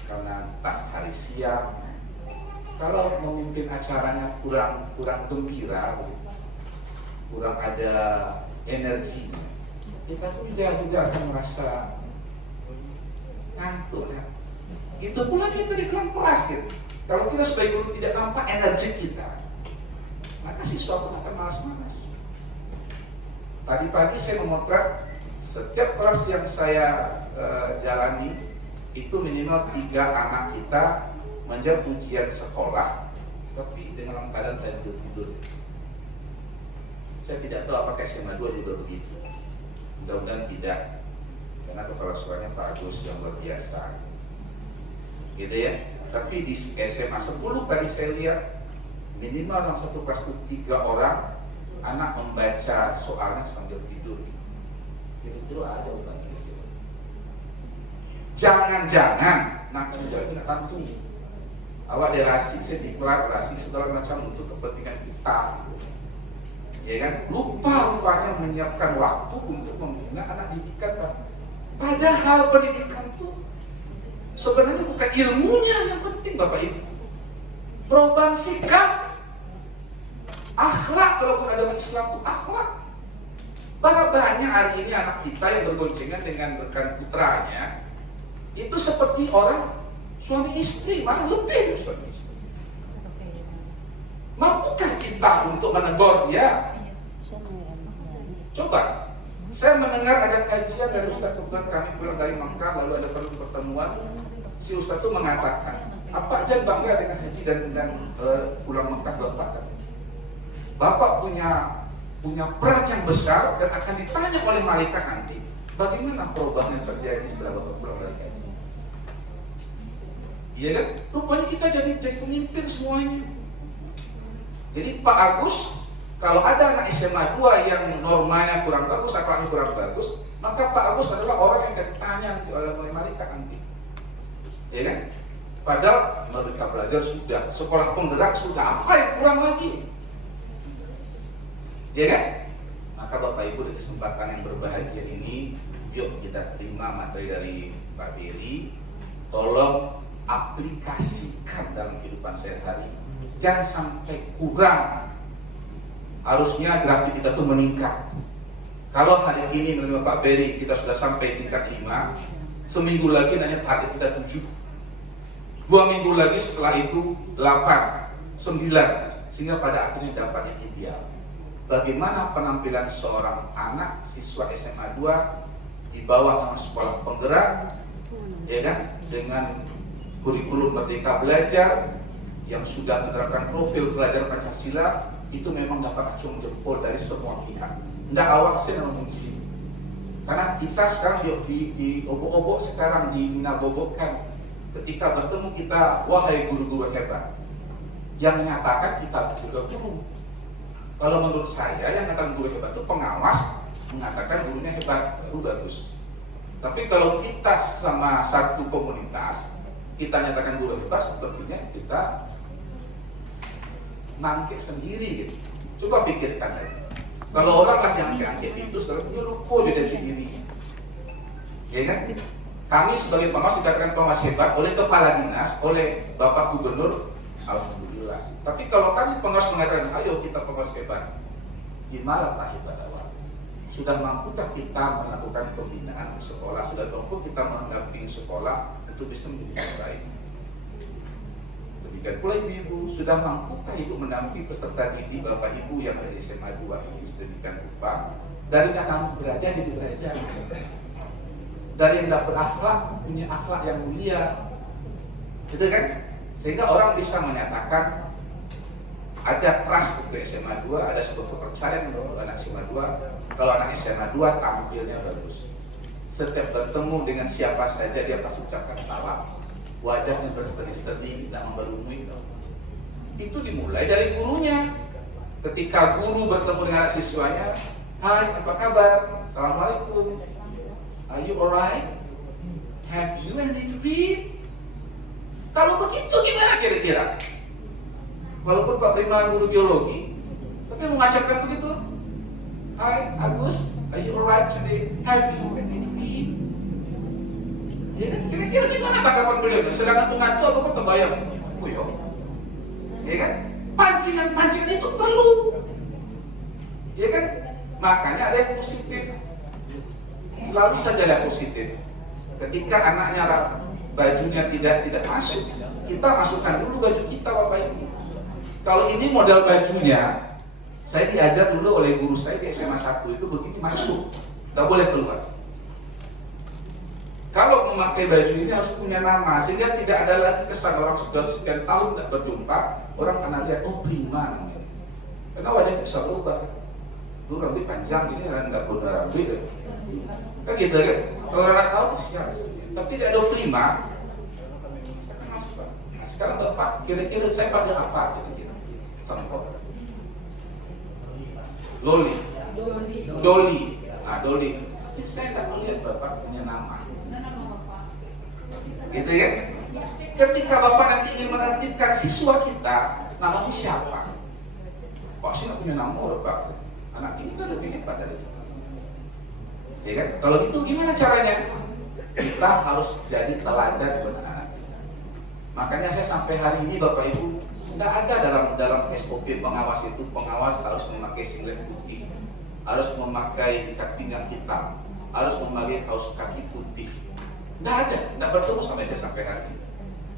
karena tak hari siang, kalau memimpin acaranya kurang gembira, kurang ada energi, kita pun juga akan merasa ngantuk ya. Itu pula kita di kelas gitu. Kalau kita sebagai guru tidak nampak energi kita, maka siswa pun akan malas-malas. Tadi pagi saya memotret setiap kelas yang saya jalani itu minimal 3 anak kita menjawab ujian sekolah, tapi dengan keadaan tidur. Saya tidak tahu apakah SMA 2 juga begitu. Mudah-mudahan tidak, karena kepala sekolahnya Pak Agus yang luar biasa. Gitu ya. Tapi di SMA 10 tadi saya lihat minimal dalam satu kelas itu 3 orang anak membaca soalnya sambil tidur. Kira-kira ada bukan kira-kira? Jangan-jangan makanya jadi tantu. Awak relasi sediklat, relasi segala macam untuk kepentingan kita, ya kan? Lupa rupanya menyiapkan waktu untuk membina anak didikan, Pak. Padahal pendidikan itu sebenarnya bukan ilmunya yang penting, Bapak Ibu. Perubahan sikap, akhlak, kalau agama Islam itu akhlak. Berapa banyak hari ini anak kita yang bergoncengan dengan rekan putranya itu seperti orang suami istri, malah lebih dari suami istri. Mampukah kita untuk menegur dia? Coba, saya mendengar ada kajian dari Ustaz Tuhan, kami pulang dari Makkah, lalu ada pertemuan. Si Ustaz itu mengatakan, apa aja bangga dengan haji dan pulang Makkah Bapak? Bapak punya peran yang besar dan akan ditanya oleh malaikat nanti, bagaimana perubahan yang terjadi setelah Bapak pulang dari haji? Iya kan? Rupanya kita jadi pemimpin semuanya. Jadi Pak Agus, kalau ada anak SMA 2 yang normanya kurang bagus, akhlaknya kurang bagus, maka Pak Agus adalah orang yang akan ditanya oleh malaikat nanti. Ya kan? Padahal mereka belajar sudah, sekolah penggerak sudah, apa yang kurang lagi? Ya kan? Maka Bapak Ibu di kesempatan yang berbahagia ini, yuk kita terima materi dari Pak Beri. Tolong aplikasikan dalam kehidupan sehari-hari. Jangan sampai kurang. Harusnya grafik kita tuh meningkat. Kalau hari ini menurut Pak Beri kita sudah sampai tingkat 5, seminggu lagi nanya target kita 7. 2 minggu lagi setelah itu 8, 9, sehingga pada akhirnya dapat yang ideal. Bagaimana penampilan seorang anak siswa SMA 2 di bawah nama sekolah penggerak, ya kan, dengan kurikulum Merdeka Belajar yang sudah menerapkan profil pelajar Pancasila, itu memang dapat acung jempol dari semua pihak. Tidak awak saya mungkin. Karena kita sekarang di obok-obok sekarang dinabobokkan. Ketika bertemu kita, wahai guru-guru hebat, yang menyatakan kita juga guru. Kalau menurut saya yang mengatakan guru hebat itu pengawas, mengatakan gurunya hebat, itu bagus. Tapi kalau kita sama satu komunitas, kita nyatakan guru hebat, sepertinya kita mangkit sendiri gitu. Coba pikirkan lagi. Kalau orang lah yang angket itu, sebenarnya lupa jadi diri. Ya kan? Kami sebagai pengawas dikatakan pengawas hebat oleh kepala dinas, oleh Bapak Gubernur, alhamdulillah. Tapi kalau kami pengawas mengatakan, ayo kita pengawas hebat, gimana Pak hebat awal? Sudah mampukah kita melakukan pembinaan di sekolah? Sudah mampu kita mendampingi sekolah untuk bisa menjadi yang baik? Demikian pula ibu-ibu, sudah mampukah ibu mendampingi peserta didik Bapak Ibu yang ada di SMA 2 ini sedemikian rupa? Dari anak belajar jadi belajar. Dari yang tidak berakhlak, punya akhlak yang mulia, gitu kan? Sehingga orang bisa menyatakan ada trust untuk SMA 2, ada sebuah kepercayaan untuk anak SMA 2. Kalau anak SMA 2 tampilnya bagus, setiap bertemu dengan siapa saja dia pasti ucapkan salam, wajahnya berseri-seri, tidak memberumui. Itu dimulai dari gurunya. Ketika guru bertemu dengan anak siswanya, hai, apa kabar? Assalamualaikum. Are you alright? Have you any degree? Kalau begitu gimana kira-kira? Walaupun Pak Prima guru geologi, tapi mengajarkan begitu. Hai Agus, are you alright today? Have you any degree? Ya kan? Kira-kira gimana tanggapan beliau? Sedangkan pengantu apa kok terbayang? Yo, ya kan? Pancingan-pancingan itu perlu, ya kan? Makanya ada yang positif. Selalu saja ada positif. Ketika anaknya bajunya tidak masuk, kita masukkan dulu baju kita, Bapak Ibu. Kalau ini model bajunya, saya diajar dulu oleh guru saya di SMA 1 itu begini masuk, tidak boleh keluar. Kalau memakai baju ini harus punya nama, sehingga tidak ada lagi kesan orang sudah sekian tahun tidak berjumpa, orang akan lihat, oh Prima, karena wajahnya bisa berubah. Dulu rambut panjang, ini tidak benar rambut. Kan gitu kan? Kalau orang tahu siap, tapi tidak ada Prima. Nah, sekarang Bapak, kira-kira saya pada apa? Contoh. Loli, Doli. Nah, Doli. Tapi saya tak melihat Bapak punya nama. Gitu ya? Ketika Bapak nanti ingin menertibkan siswa kita, namanya siapa? Pak sih nggak punya nama Bapak. Anak ini kan lebih hebat dari itu. Ya kan? Kalau gitu gimana caranya? Kita harus jadi teladan buat anak. Makanya saya sampai hari ini Bapak Ibu nggak ada dalam SOP pengawas itu, pengawas harus memakai singlet putih, harus memakai ikat pinggang hitam, harus memakai kaos kaki putih. Nggak bertemu sama saya sampai hari ini.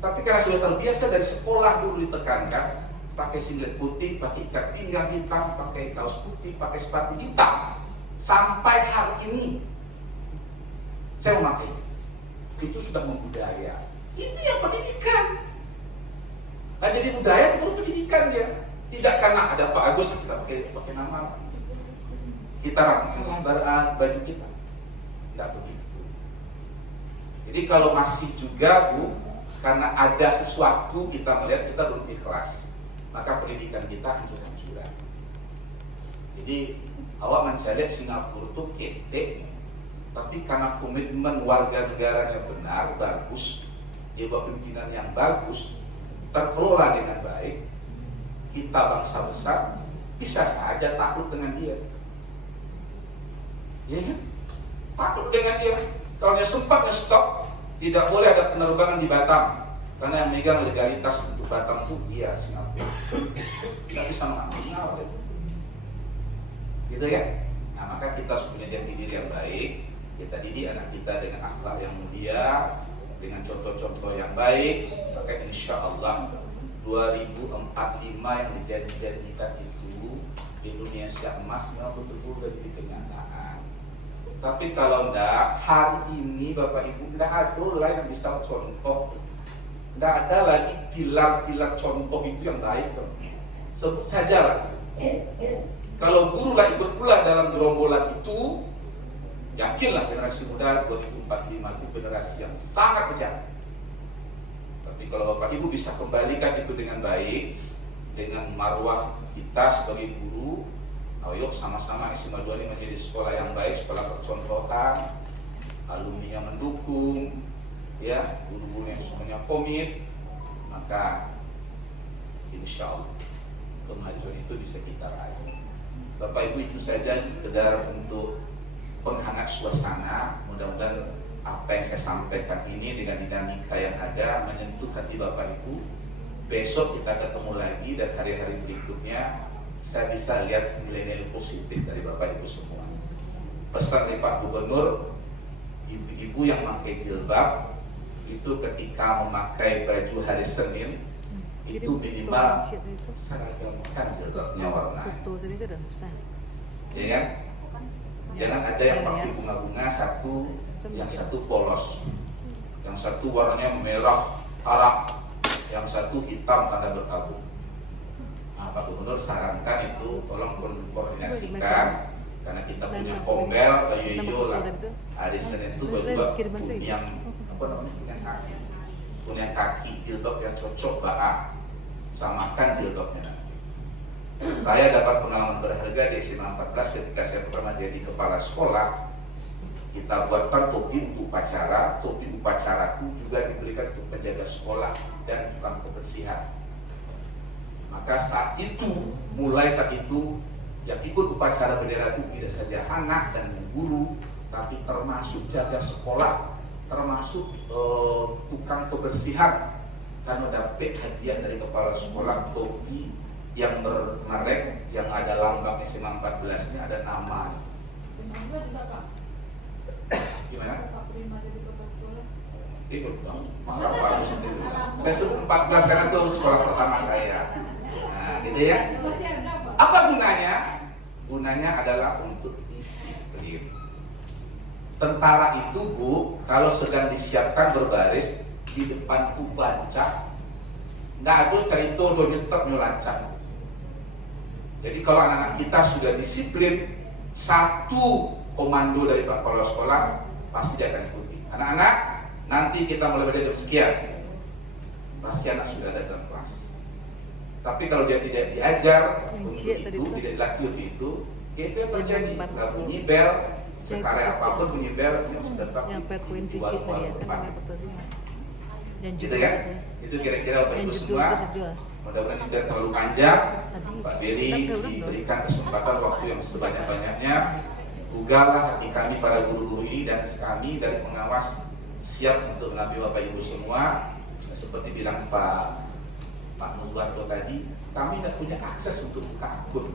Tapi karena sudah terbiasa dari sekolah dulu ditekankan, pakai singlet putih, pakai ikat pinggang hitam, pakai kaos putih, pakai sepatu hitam, sampai hari ini saya memakai itu sudah membudaya. Ini yang pendidikan. Nah, jadi budaya itu pendidikan dia. Tidak karena ada Pak Agus kita pakai nama, kita rapikan baju kita. Tidak begitu. Jadi kalau masih juga Bu, karena ada sesuatu kita melihat kita belum ikhlas, maka pendidikan kita hancur-hancuran. Jadi awak mencari Singapura itu ketek, tapi karena komitmen warga negaranya benar, bagus, dia buat pimpinan yang bagus, terkelola dengan baik, kita bangsa besar bisa saja takut dengan dia. Ya kan? Takut dengan dia. Kalau dia sempat nge-stop, tidak boleh ada penerbangan di Batam, karena yang megang legalitas untuk Batam itu dia Singapura. Tidak bisa mengambil. Gitu ya? Nah, maka kita harus punya jati diri yang baik. Kita didik anak kita dengan akhlak yang mulia, dengan contoh-contoh yang baik. Maka insya Allah 2045 yang dijanjikan itu Indonesia emas memang betul-betul sudah jadi kenyataan. Tapi kalau enggak, hari ini Bapak Ibu enggak ada lain yang bisa contoh. Enggak ada lagi pilar-pilar contoh itu yang baik dong. Sebut saja lah. Kalau guru lah ikut pula dalam gerombolan itu, yakinlah generasi muda 2045 itu generasi yang sangat kejam. Tapi kalau Bapak Ibu bisa kembalikan itu dengan baik, dengan marwah kita sebagai guru, ayo sama-sama SMA 2 ini menjadi sekolah yang baik, sekolah percontohan, alumni yang mendukung, ya, guru-guru yang semuanya komit, maka insya Allah kemajuan itu bisa kita raih. Bapak Ibu, itu saja sekedar untuk penghangat suasana. Mudah-mudahan apa yang saya sampaikan ini dengan dinamika yang ada menyentuh hati Bapak Ibu. Besok kita ketemu lagi dan hari-hari berikutnya saya bisa lihat nilai-nilai positif dari Bapak Ibu semua. Pesan dari Pak Gubernur, ibu-ibu yang memakai jilbab itu ketika memakai baju hari Senin itu minimal seragamkan jilbabnya warna. Ya kan? Jangan ada yang pakai bunga-bunga satu, yang satu polos, yang satu warnanya merah arang, yang satu hitam tanda berkabung. Nah, Pak Gubernur sarankan itu tolong koordinasikan, karena kita punya pombel, yoyo lah. Hari Senin itu baju yang apa namanya, punya kaki jilbab yang cocok baa, samakan jilbabnya. Saya dapat pengalaman berharga di SMA 14 ketika saya pertama jadi kepala sekolah. Kita buatkan topi untuk upacara, topi upacaraku juga diberikan untuk penjaga sekolah dan tukang kebersihan. Maka saat itu, mulai saat itu, yang ikut upacara bendera itu tidak saja anak dan guru, tapi termasuk jaga sekolah, termasuk tukang kebersihan, dan mendapat hadiah dari kepala sekolah topi yang bermerek, yang ada lambang SMA 14 ini ada nama. Gimana? Ikut dong, malah bagus itu. Saya sebut 14 karena itu sekolah pertama saya. Nah, gitu ya. Apa gunanya? Gunanya adalah untuk disiplin. Tentara itu, Bu, kalau sedang disiapkan berbaris di depan tuh bancak, nggak ada cerita doanya tetap nyolancang. Jadi kalau anak-anak kita sudah disiplin, satu komando dari Pak Kepala Sekolah pasti dia akan ikuti. Anak-anak, nanti kita mulai belajar jam sekian, pasti anak sudah ada dalam kelas. Tapi kalau dia tidak diajar untuk itu, tidak dilatih untuk itu, Itu yang terjadi. Kalau bunyi bel, sekarang apapun bunyi bel yang sebentar yang frekuensi dijual cita ya depan. kan betul juga. Dan Gitu juga ya. saya. Itu kira-kira Bapak Dan Ibu juga semua. bisa jual. Mudah-mudahan tidak terlalu panjang. Tadi Pak Beri kita udah diberikan kesempatan waktu yang sebanyak-banyaknya. Gugahlah hati kami para guru-guru ini dan kami dari pengawas siap untuk menampil Bapak Ibu semua. Seperti bilang Pak Muswarto tadi, kami tidak punya akses untuk buka akun.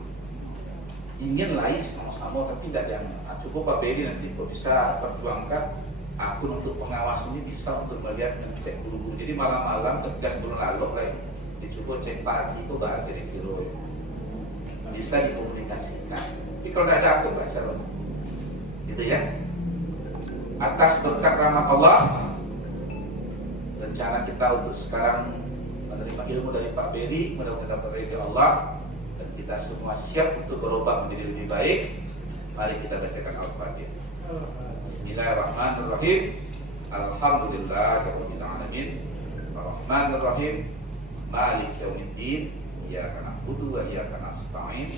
Ingin lain sama-sama tapi tidak jangan. Cukup Pak Beri nanti kok bisa perjuangkan akun untuk pengawas ini bisa untuk melihat ngecek guru-guru. Jadi malam-malam ketika sebelum lalu lagi dicoba cek pagi itu gak ada di biro bisa dikomunikasikan. Tapi kalau tidak ada akun Pak Shalom, gitu ya. Atas berkat rahmat Allah, rencana kita untuk sekarang menerima ilmu dari Pak Beri, mudah-mudahan dapat ridho Allah dan kita semua siap untuk berubah menjadi lebih baik. Mari kita bacakan Al-Fatihah. Bismillahirrahmanirrahim. Alhamdulillahirabbil alamin. Arrahmanir rahim. Maliki yaumiddin. Iyyaka na'budu wa iyyaka nasta'in.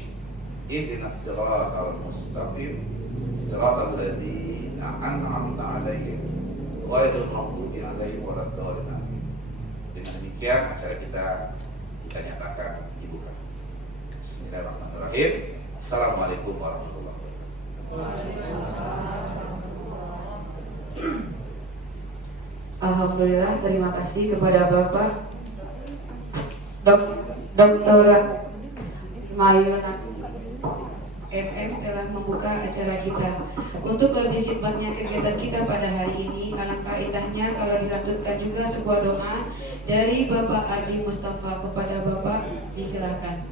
Ihdinas siratal mustaqim. Siratal ladzina an'amta 'alaihim ghairil maghdubi 'alaihim waladdallin. Dengan demikian acara kita nyatakan dibuka. Bismillahirrahmanirrahim. Assalamualaikum warahmatullahi wabarakatuh. Alhamdulillah, terima kasih kepada Bapak Dr. Mayuna MM telah membuka acara kita. Untuk lebih cepat kegiatan kita pada hari ini, alangkah indahnya kalau dilanjutkan juga sebuah doa dari Bapak Ardi Mustafa kepada Bapak. Disilahkan.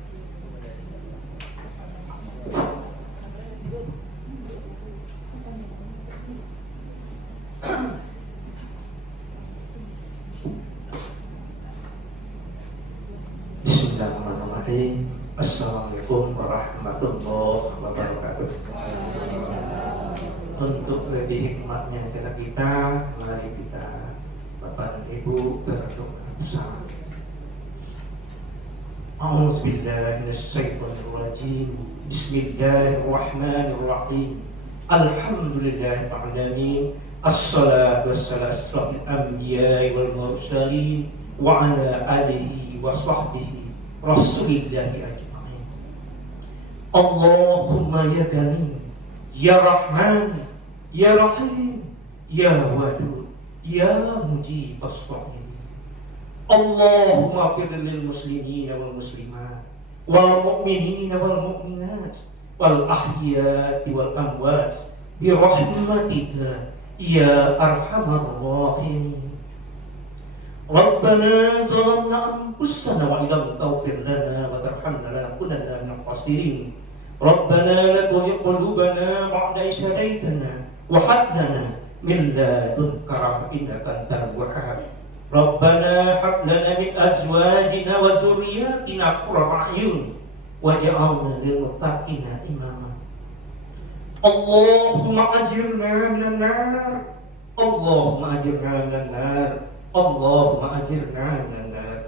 Bismillahirrahmanirrahim. Assalamualaikum warahmatullahi wabarakatuh. Untuk lebih hikmatnya kita, mari kita Bapak dan Ibu berdoa bersama. A'udzubillahi minasyaitonirrajim. Bismillahirrahmanirrahim. Alhamdulillahil alamin. Assalatu wassalamu ala anbiya'i wal mursalin wa ala alihi wa sahbihi rasulillahi ajma'in. Allahumma ya Karim, ya Rahman, ya Rahim, ya Wadud, ya Mujib as-Salihin. Allahumma fir lil muslimin wal muslimat wal mu'minin wal mu'minat wal ahyati wal amwat bi rahmatika ya arhamar rahimin. Rabbana zalamna anfusana wa illam taghfir lana wa tarhamna lanakunanna minal khasirin. Rabbana la tuzigh qulubana ba'da idh hadaytana wa hab lana min ladunka rahmatan innaka antal wahhab. Rabbana hab lana min azwajina wa dhurriyyatina qurrata a'yun waj'alna lil muttaqina imama. Allahumma ajirna minan nar. Allahumma ajirna minan nar. Allahumma ajirna minan nar.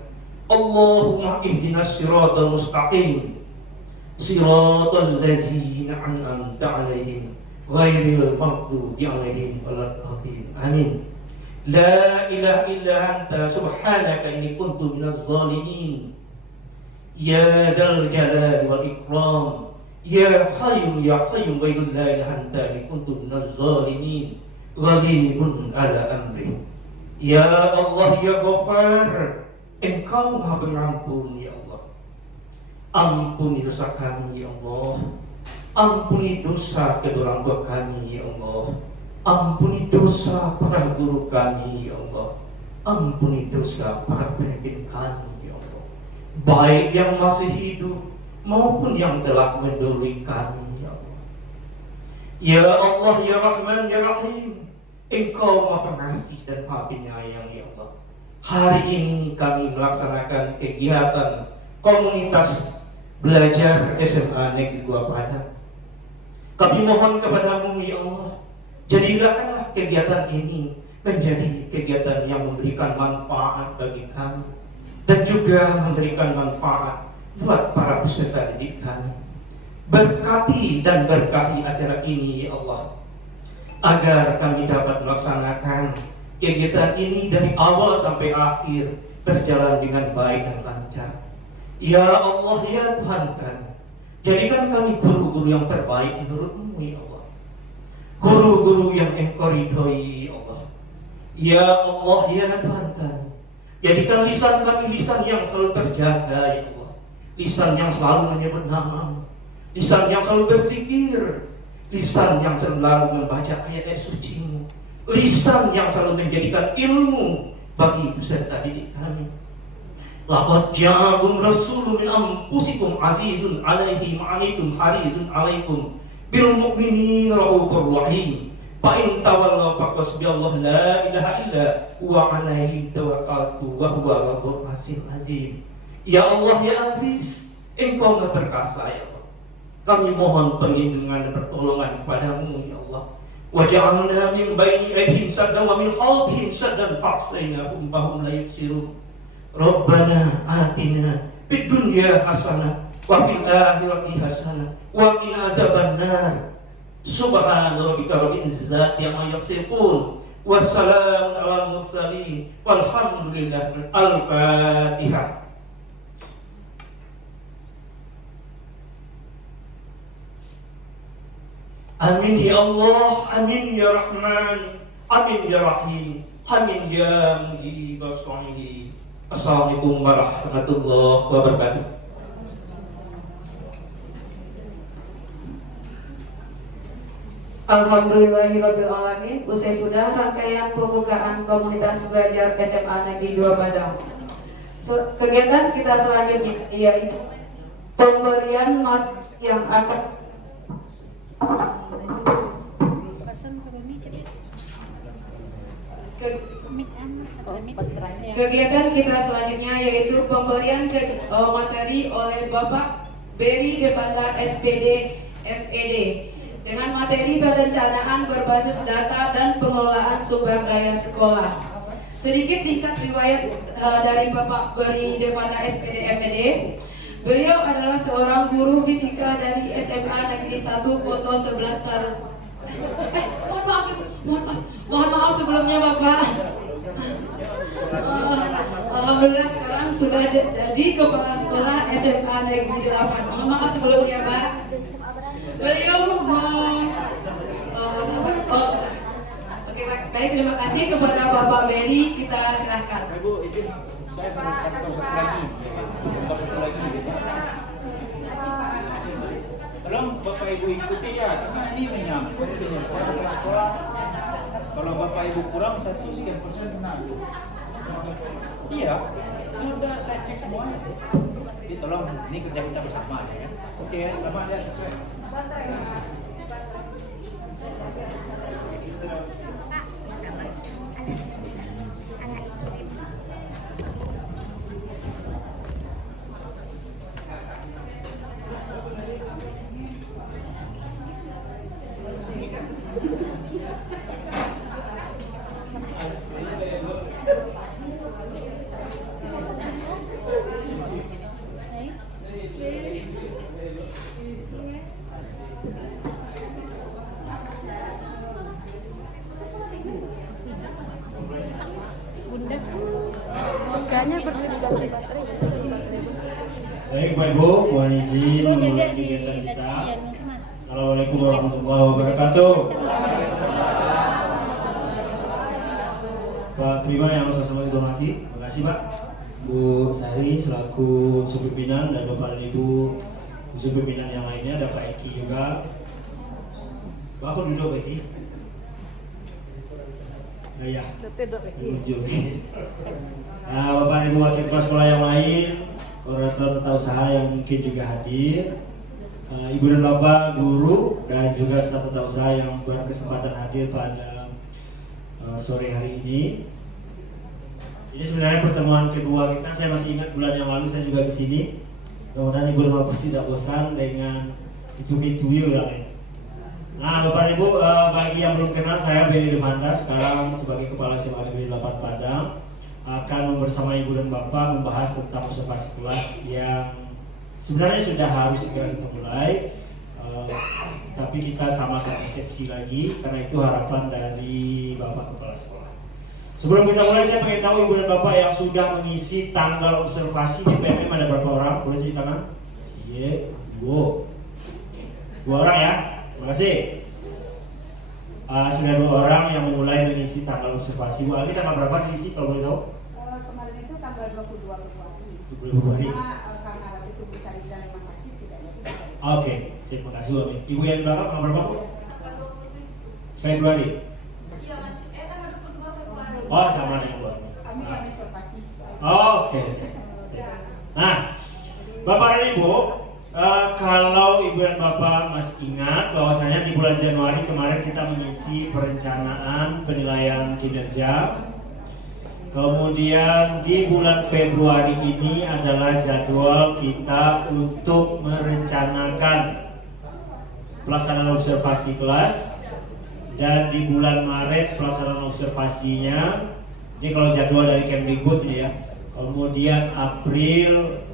Allahumma ihdinas siratal mustaqim. Siratal ladzina an'amta 'alaihim ghairil maghdubi 'alaihim waladdallin. Amin. La ilaha illa anta subhanaka inni kuntu minaz zalimin. Ya dzal jalali wal ikram. Ya hayyu ya qayyum wa la ilaha anta inni kuntu minaz zalimin. Ghalibun ala amri. Ya Allah ya Ghaffar, Engkau Maha Pengampun ya Allah. Ampuni dosa kami ya Allah. Ampuni dosa kedua orang tua kami ya Allah. Ampuni dosa para guru kami ya Allah. Ampuni dosa para pemimpin kami ya Allah, baik yang masih hidup maupun yang telah mendahului kami ya Allah. Ya Allah ya Rahman ya Rahim, Engkau Maha Pengasih dan Maha Penyayang ya Allah. Hari ini kami melaksanakan kegiatan komunitas belajar SMA Negeri 2 Padang. Kami mohon kepadamu ya Allah, jadikanlah kegiatan ini menjadi kegiatan yang memberikan manfaat bagi kami dan juga memberikan manfaat buat para peserta didik kami. Berkati dan berkahi acara ini ya Allah, agar kami dapat melaksanakan kegiatan ini dari awal sampai akhir berjalan dengan baik dan lancar. Ya Allah, ya Tuhan kami, jadikan kami guru-guru yang terbaik menurut-Mu ya Allah, guru-guru yang Engkau ridhoi ya Allah. Ya Allah, ya Tuhan kami, jadikan lisan kami lisan yang selalu terjaga ya Allah, lisan yang selalu menyebut nama-Mu, lisan yang selalu berzikir, lisan yang selalu membaca ayat-ayat suci-Mu, lisan yang selalu menjadikan ilmu bagi peserta didik kami. Laqad ja'akum rasulun min anfusikum azizun 'alaihi ma 'anittum harisun 'alaikum bil mu'minina raufur rahim. Fa in tawallaw faqasbiallahu la ilaha illa huwa 'alaihi tawakkaltu wa huwa rabbul azim. Ya Allah ya Aziz, Engkau Maha Perkasa ya Allah. Kami mohon perlindungan dan pertolongan kepada-Mu ya Allah. Wa ja'alna min baini aydihim saddan wa min khalfihim saddan fa'ashaynahum fahum la yubsirun. Rabbana atina fid dunya hasanah wa fil akhirati hasanah wa qina azabannar. Subhana rabbika rabbil izzati amma yasifun. Wassalamun alal mursalin walhamdulillahi. Al-Fatihah. Amin ya Allah, amin ya Rahman, amin ya Rahim, amin ya Mujibas Salihin. Assalamualaikum warahmatullahi wabarakatuh. Alhamdulillahirabbil alamin. Usai sudah rangkaian pembukaan komunitas belajar SMA Negeri 2 Padang. Kegiatan kita selanjutnya yaitu pemberian yang akan kegiatan kita selanjutnya yaitu pemberian materi oleh Bapak Beri Devanda SPD MED dengan materi perencanaan berbasis data dan pengelolaan sumber daya sekolah. Sedikit singkat riwayat dari Bapak Beri Devanda SPD MED. Beliau adalah seorang guru fisika dari SMA Negeri 1 Koto 11 tahun. Mohon maaf sebelumnya Bapak. Alhamdulillah sekarang sudah jadi kepala sekolah SMA Negeri 8. Mohon maaf sebelumnya Pak. Beliau oke baik, terima kasih kepada Bapak Beri, kita silahkan. Ibu izin saya berkata satu lagi. Tolong Bapak Ibu ikuti ya, karena ini menyangkut dengan sekolah. Kalau Bapak Ibu kurang 1% kena. Iya, ini udah saya cek semuanya. Jadi tolong, ini kerja kita bersama ya. Oke ya, selamat ya, sukses. Baik Pak Ibu, mohon izin memulai kegiatan kita. Assalamualaikum warahmatullahi wabarakatuh. Pak Prima yang saya hormati, terima kasih Pak. Bu Sari selaku subpimpinan dan Bapak dan Ibu subpimpinan yang lainnya, ada Pak Eki juga. Pak aku duduk Pak Eki. Ya, nah, Bapak Ibu wakil kepala sekolah yang lain, koordinator tata usaha yang mungkin juga hadir, Ibu dan Bapak guru dan juga staf tata usaha yang berkesempatan hadir pada sore hari ini. Ini sebenarnya pertemuan kedua kita. Saya masih ingat bulan yang lalu saya juga di sini. Mudah-mudahan Ibu dan Bapak tidak bosan dengan itu-itu ya. Nah, Bapak Ibu, bagi yang belum kenal, saya Beri Devanda, sekarang sebagai Kepala SMA Negeri 8 Padang, akan bersama Ibu dan Bapak membahas tentang observasi kelas yang sebenarnya sudah harus segera kita mulai. tapi kita samakan persepsi lagi karena itu harapan dari Bapak Kepala Sekolah. Sebelum kita mulai, saya pengen tahu Ibu dan Bapak yang sudah mengisi tanggal observasi di PMM ada berapa orang? Boleh tunjuk tangan? Iya, dua orang ya. Terima kasih. Sudah 2 orang yang memulai mengisi tanggal observasi. Bu Ali tanggal berapa diisi kalau boleh tahu? Kemarin itu tanggal 22 Februari. 22 Februari. Karena waktu itu bisa di dalam rumah sakit tidak jadi. Oke, terima kasih Bu Ami. Ibu yang di belakang tanggal berapa? Februari. Iya masih. Tanggal 22 Februari. Oh, sama dengan Bu Ami. Kami yang observasi. Oke. Nah, Bapak dan Ibu, kalau Ibu dan Bapak masih ingat bahwasanya di bulan Januari kemarin kita mengisi perencanaan penilaian kinerja. Kemudian di bulan Februari ini adalah jadwal kita untuk merencanakan pelaksanaan observasi kelas, dan di bulan Maret pelaksanaan observasinya. Ini kalau jadwal dari Kemdikbud ini ya. Kemudian April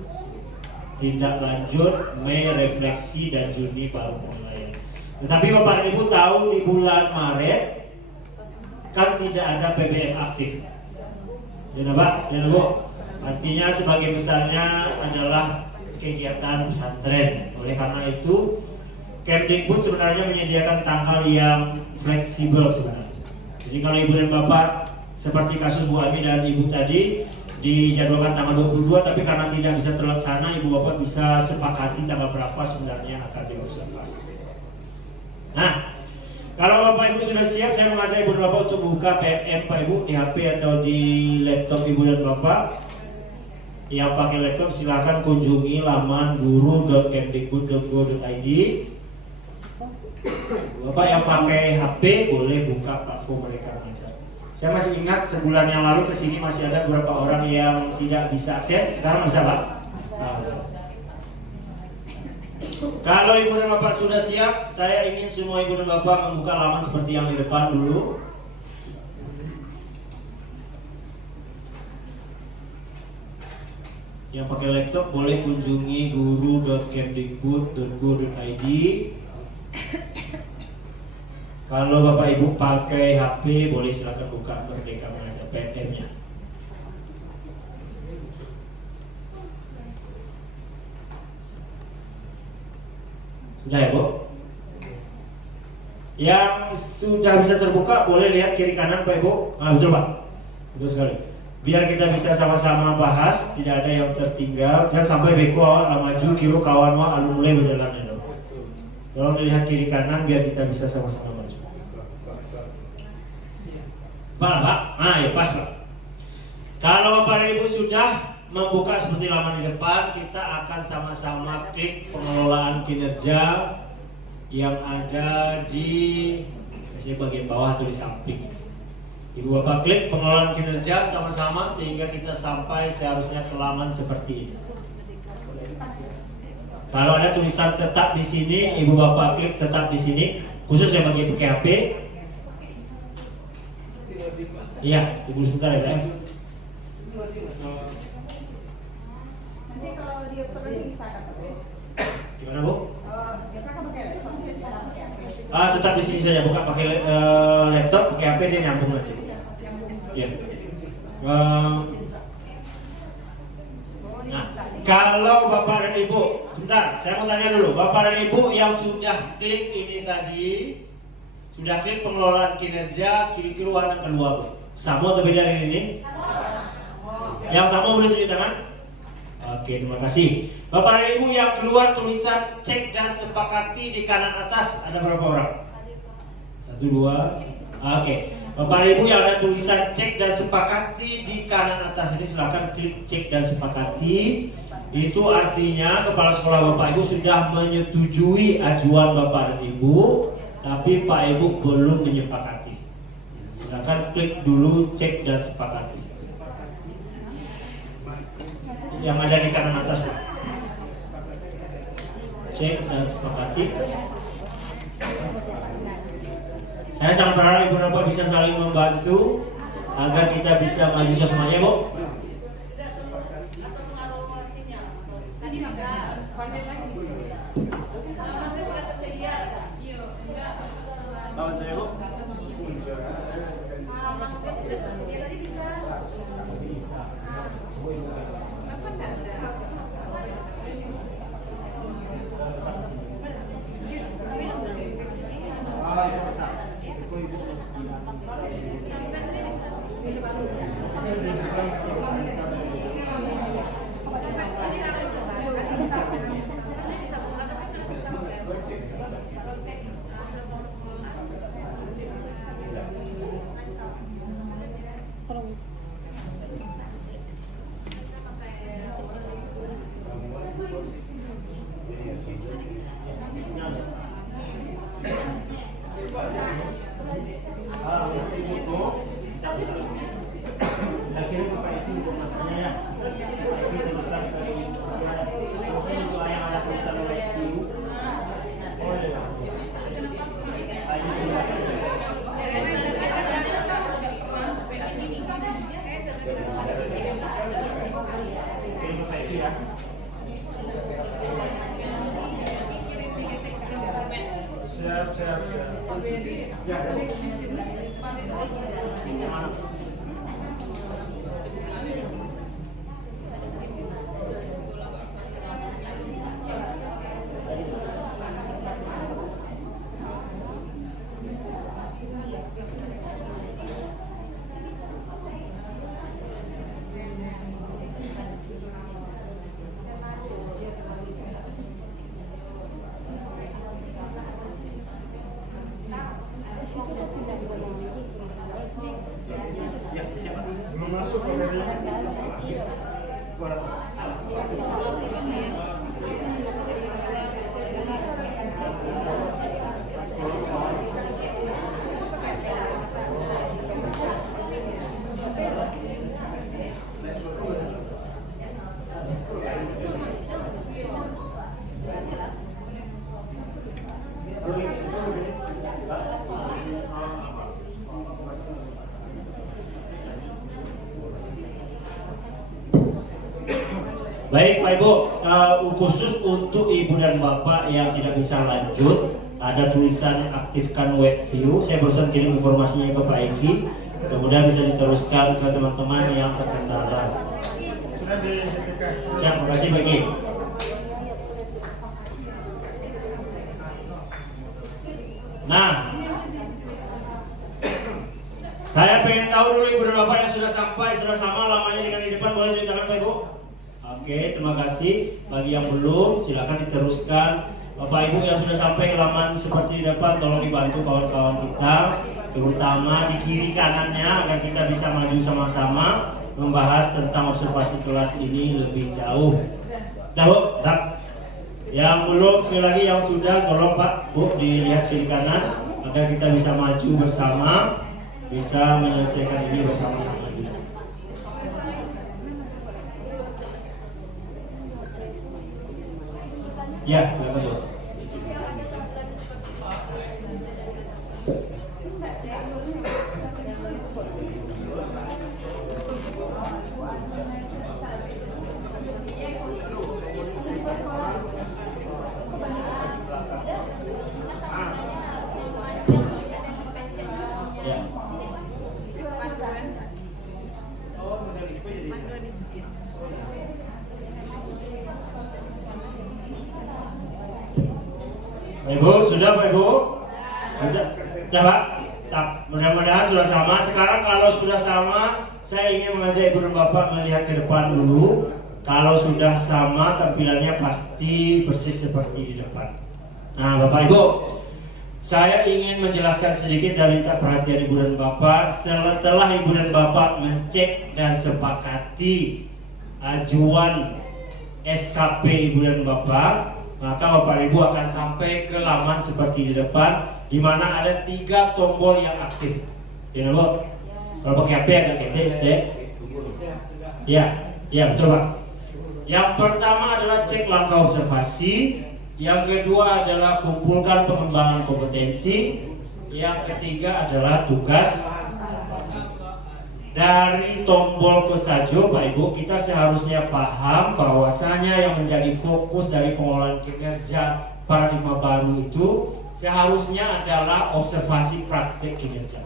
tindak lanjut, Mei refleksi, dan Juni baru penilaian. Tetapi Bapak dan Ibu tahu di bulan Maret kan tidak ada PBM aktif. Ya Pak, ya Bu. Artinya sebagai besarnya adalah kegiatan pesantren. Oleh karena itu Kemdikbud sebenarnya menyediakan tanggal yang fleksibel sebenarnya. Jadi kalau Ibu dan Bapak seperti kasus Bu Ami dan Ibu tadi dijadwalkan tanggal 22, tapi karena tidak bisa terlaksana, Ibu Bapak bisa sepakati tanggal berapa sebenarnya akan diobservasi. Nah, kalau Bapak Ibu sudah siap, saya mengajak Ibu dan Bapak untuk buka PMM Pak Ibu di HP atau di laptop Ibu dan Bapak. Yang pakai laptop silakan kunjungi laman guru.kemdikbud.go.id. Bapak yang pakai HP boleh buka platform mereka mengajar. Saya masih ingat sebulan yang lalu ke sini masih ada beberapa orang yang tidak bisa akses. Sekarang bisa Pak? Kalau Ibu dan Bapak sudah siap, saya ingin semua Ibu dan Bapak membuka laman seperti yang di depan dulu. Yang pakai laptop boleh kunjungi guru.kemdikbud.go.id. Kalau Bapak Ibu pakai HP boleh silakan buka Merdeka Mengajar PMM-nya. Sudah ya Bu? Yang sudah bisa terbuka boleh lihat kiri kanan Pak Ibu. Betul Pak, betul sekali. Biar kita bisa sama-sama bahas, tidak ada yang tertinggal. Dan sampai beko maju kiri kawan wa alun mulai berjalan. Tolong dilihat kiri kanan biar kita bisa sama-sama maju. Pak, ya pas Pak. Kalau Bapak dan Ibu sudah membuka seperti laman di depan, kita akan sama-sama klik pengelolaan kinerja yang ada di bagian bawah atau di samping. Ibu Bapak klik pengelolaan kinerja sama-sama sehingga kita sampai seharusnya ke laman seperti ini. Kalau ada tulisan tetap di sini, Ibu Bapak klik tetap di sini, khusus yang bagi pakai HP. Iya, Ibu sebentar ya. Nanti kalau dia perlu bisa kan? Gimana Bu? Biasa kan pakai laptop, biasa pakai HP. Tetap di sini saja, bukan pakai laptop, pakai HP dia nyambung nanti. Iya. Nah, kalau Bapak dan Ibu, sebentar, saya mau tanya dulu, Bapak dan Ibu yang sudah klik ini tadi, sudah klik pengelolaan kinerja, kiri-kiri warna kedua Bu. Sama atau beda dengan ini? Yang sama boleh tunjuk tangan? Oke, terima kasih. Bapak dan Ibu yang keluar tulisan cek dan sepakati di kanan atas ada berapa orang? 1, 2. Oke. Bapak dan Ibu yang ada tulisan cek dan sepakati di kanan atas ini silakan klik cek dan sepakati. Itu artinya kepala sekolah Bapak Ibu sudah menyetujui ajuan Bapak dan Ibu, tapi Pak Ibu belum menyepakati. Silakan klik dulu cek dan sepakati. Yang ada di kanan atas. Cek dan sepakati. Saya sangat berharap Ibu dan Bapak bisa saling membantu agar kita bisa maju semuanya, Bu. Akhirnya Bapak itu informasinya ya. Itu tulisan dari langsung itu yang ada tulisan oleh ibu. Oh ya. Siap. Ya. Ya, siapa? Belum masuk Baik Pak Ibu, khusus untuk Ibu dan Bapak yang tidak bisa lanjut, ada tulisan aktifkan web view. Saya barusan kirim informasinya ke Pak Eki, kemudian bisa diteruskan ke teman-teman yang terkendala. Siap, terima kasih Pak Eki. Nah, saya pengen tahu dulu Ibu dan Bapak yang sudah sampai, sudah sama lamanya dengan di depan, boleh tunjuk tangan Pak Ibu? Oke, terima kasih. Bagi yang belum, silakan diteruskan. Bapak Ibu yang sudah sampai ke laman seperti di depan, tolong dibantu kawan-kawan kita, terutama di kiri kanannya, agar kita bisa maju sama-sama membahas tentang observasi kelas ini lebih jauh. Dah Bu, dah. Yang belum, sekali lagi yang sudah, tolong Pak, Bu, dilihat kiri kanan, agar kita bisa maju bersama, bisa menyelesaikan ini bersama-sama. Ya, silakan Bu. Pak Ibu, sudah Pak Ibu? Sudah? Ya Pak? Mudah-mudahan sudah sama. Sekarang kalau sudah sama, saya ingin mengajak Ibu dan Bapak melihat ke depan dulu. Kalau sudah sama, tampilannya pasti persis seperti di depan. Nah Bapak Ibu, saya ingin menjelaskan sedikit dan minta perhatian Ibu dan Bapak. Setelah Ibu dan Bapak mencek dan sepakati ajuan SKP Ibu dan Bapak, maka Bapak Ibu akan sampai ke laman seperti di depan, di mana ada 3 tombol yang aktif. Ya Bu, kalau pakai HP agak ketek sedikit. Ya betul Pak. Yang pertama adalah cek langkah observasi, yang kedua adalah kumpulkan pengembangan kompetensi, yang ketiga adalah tugas. Dari tombol kesajo Pak Ibu, kita seharusnya paham bahwasanya yang menjadi fokus dari pengelolaan kinerja paradigma baru itu seharusnya adalah observasi praktek kinerja.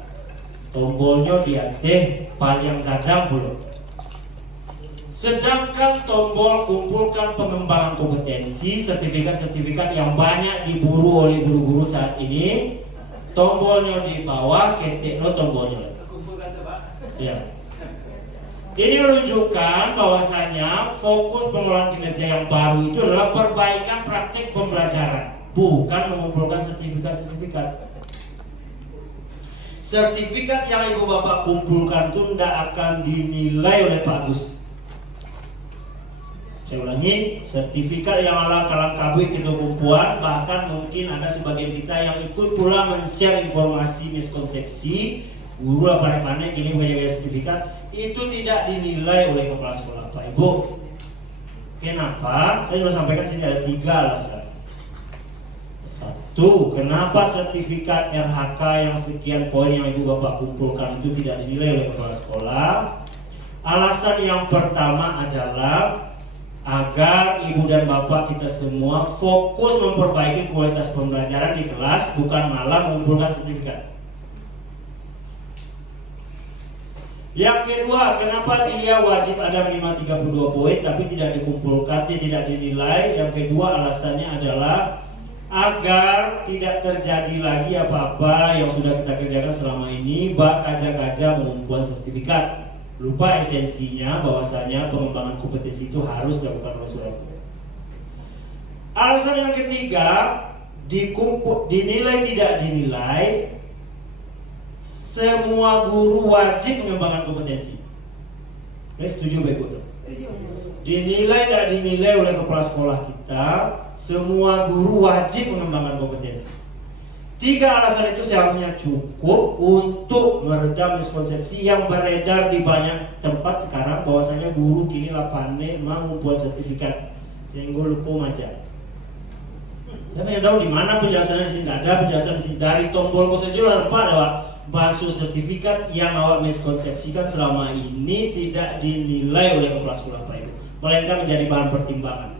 Tombolnya diaktif, paling kadang belum. Sedangkan tombol kumpulkan pengembangan kompetensi, sertifikat-sertifikat yang banyak diburu oleh guru-guru saat ini, tombolnya di bawah, ketiknya tombolnya. Ya. Ini menunjukkan bahwasanya fokus pengelolaan kinerja yang baru itu adalah perbaikan praktik pembelajaran, bukan mengumpulkan sertifikat-sertifikat. Sertifikat yang ibu bapak kumpulkan itu tidak akan dinilai oleh Pak Agus. Saya ulangi, sertifikat yang ala kalang kabui kita kumpulan, bahkan mungkin ada sebagian kita yang ikut pula men-share informasi miskonsepsi guru apa panik ini punya sertifikat, itu tidak dinilai oleh kepala sekolah Pak Ibu. Kenapa? Saya sudah sampaikan sini ada 3 alasan. 1, kenapa sertifikat RHK yang sekian poin yang ibu bapak kumpulkan itu tidak dinilai oleh kepala sekolah? Alasan yang pertama adalah agar ibu dan bapak kita semua fokus memperbaiki kualitas pembelajaran di kelas, bukan malah mengumpulkan sertifikat. Yang kedua, kenapa dia wajib ada minimal 32 poin tapi tidak dikumpulkan, tidak dinilai? Yang kedua alasannya adalah agar tidak terjadi lagi apa-apa yang sudah kita kerjakan selama ini, bak kaja-kaja mengumpulkan sertifikat. Lupa esensinya bahwasanya pengembangan kompetensi itu harus dilakukan oleh seorang guru. Alasan yang ketiga, dinilai tidak dinilai, semua guru wajib mengembangkan kompetensi. Setuju Bapak Ibu? Dinilai tidak dinilai oleh kepala sekolah kita, semua guru wajib mengembangkan kompetensi. 3 alasan itu seharusnya cukup untuk meredam miskonsepsi yang beredar di banyak tempat sekarang bahwasanya guru kini lapane mau membuat sertifikat sehingga lupa maja. Saya pengen tahu di mana penjelasannya di sini. Ada penjelasan di sini dari tombol saja lupa ada bahasa sertifikat yang awak miskonsepsikan selama ini tidak dinilai oleh kepala sekolah Pak Ibu, melainkan menjadi bahan pertimbangan.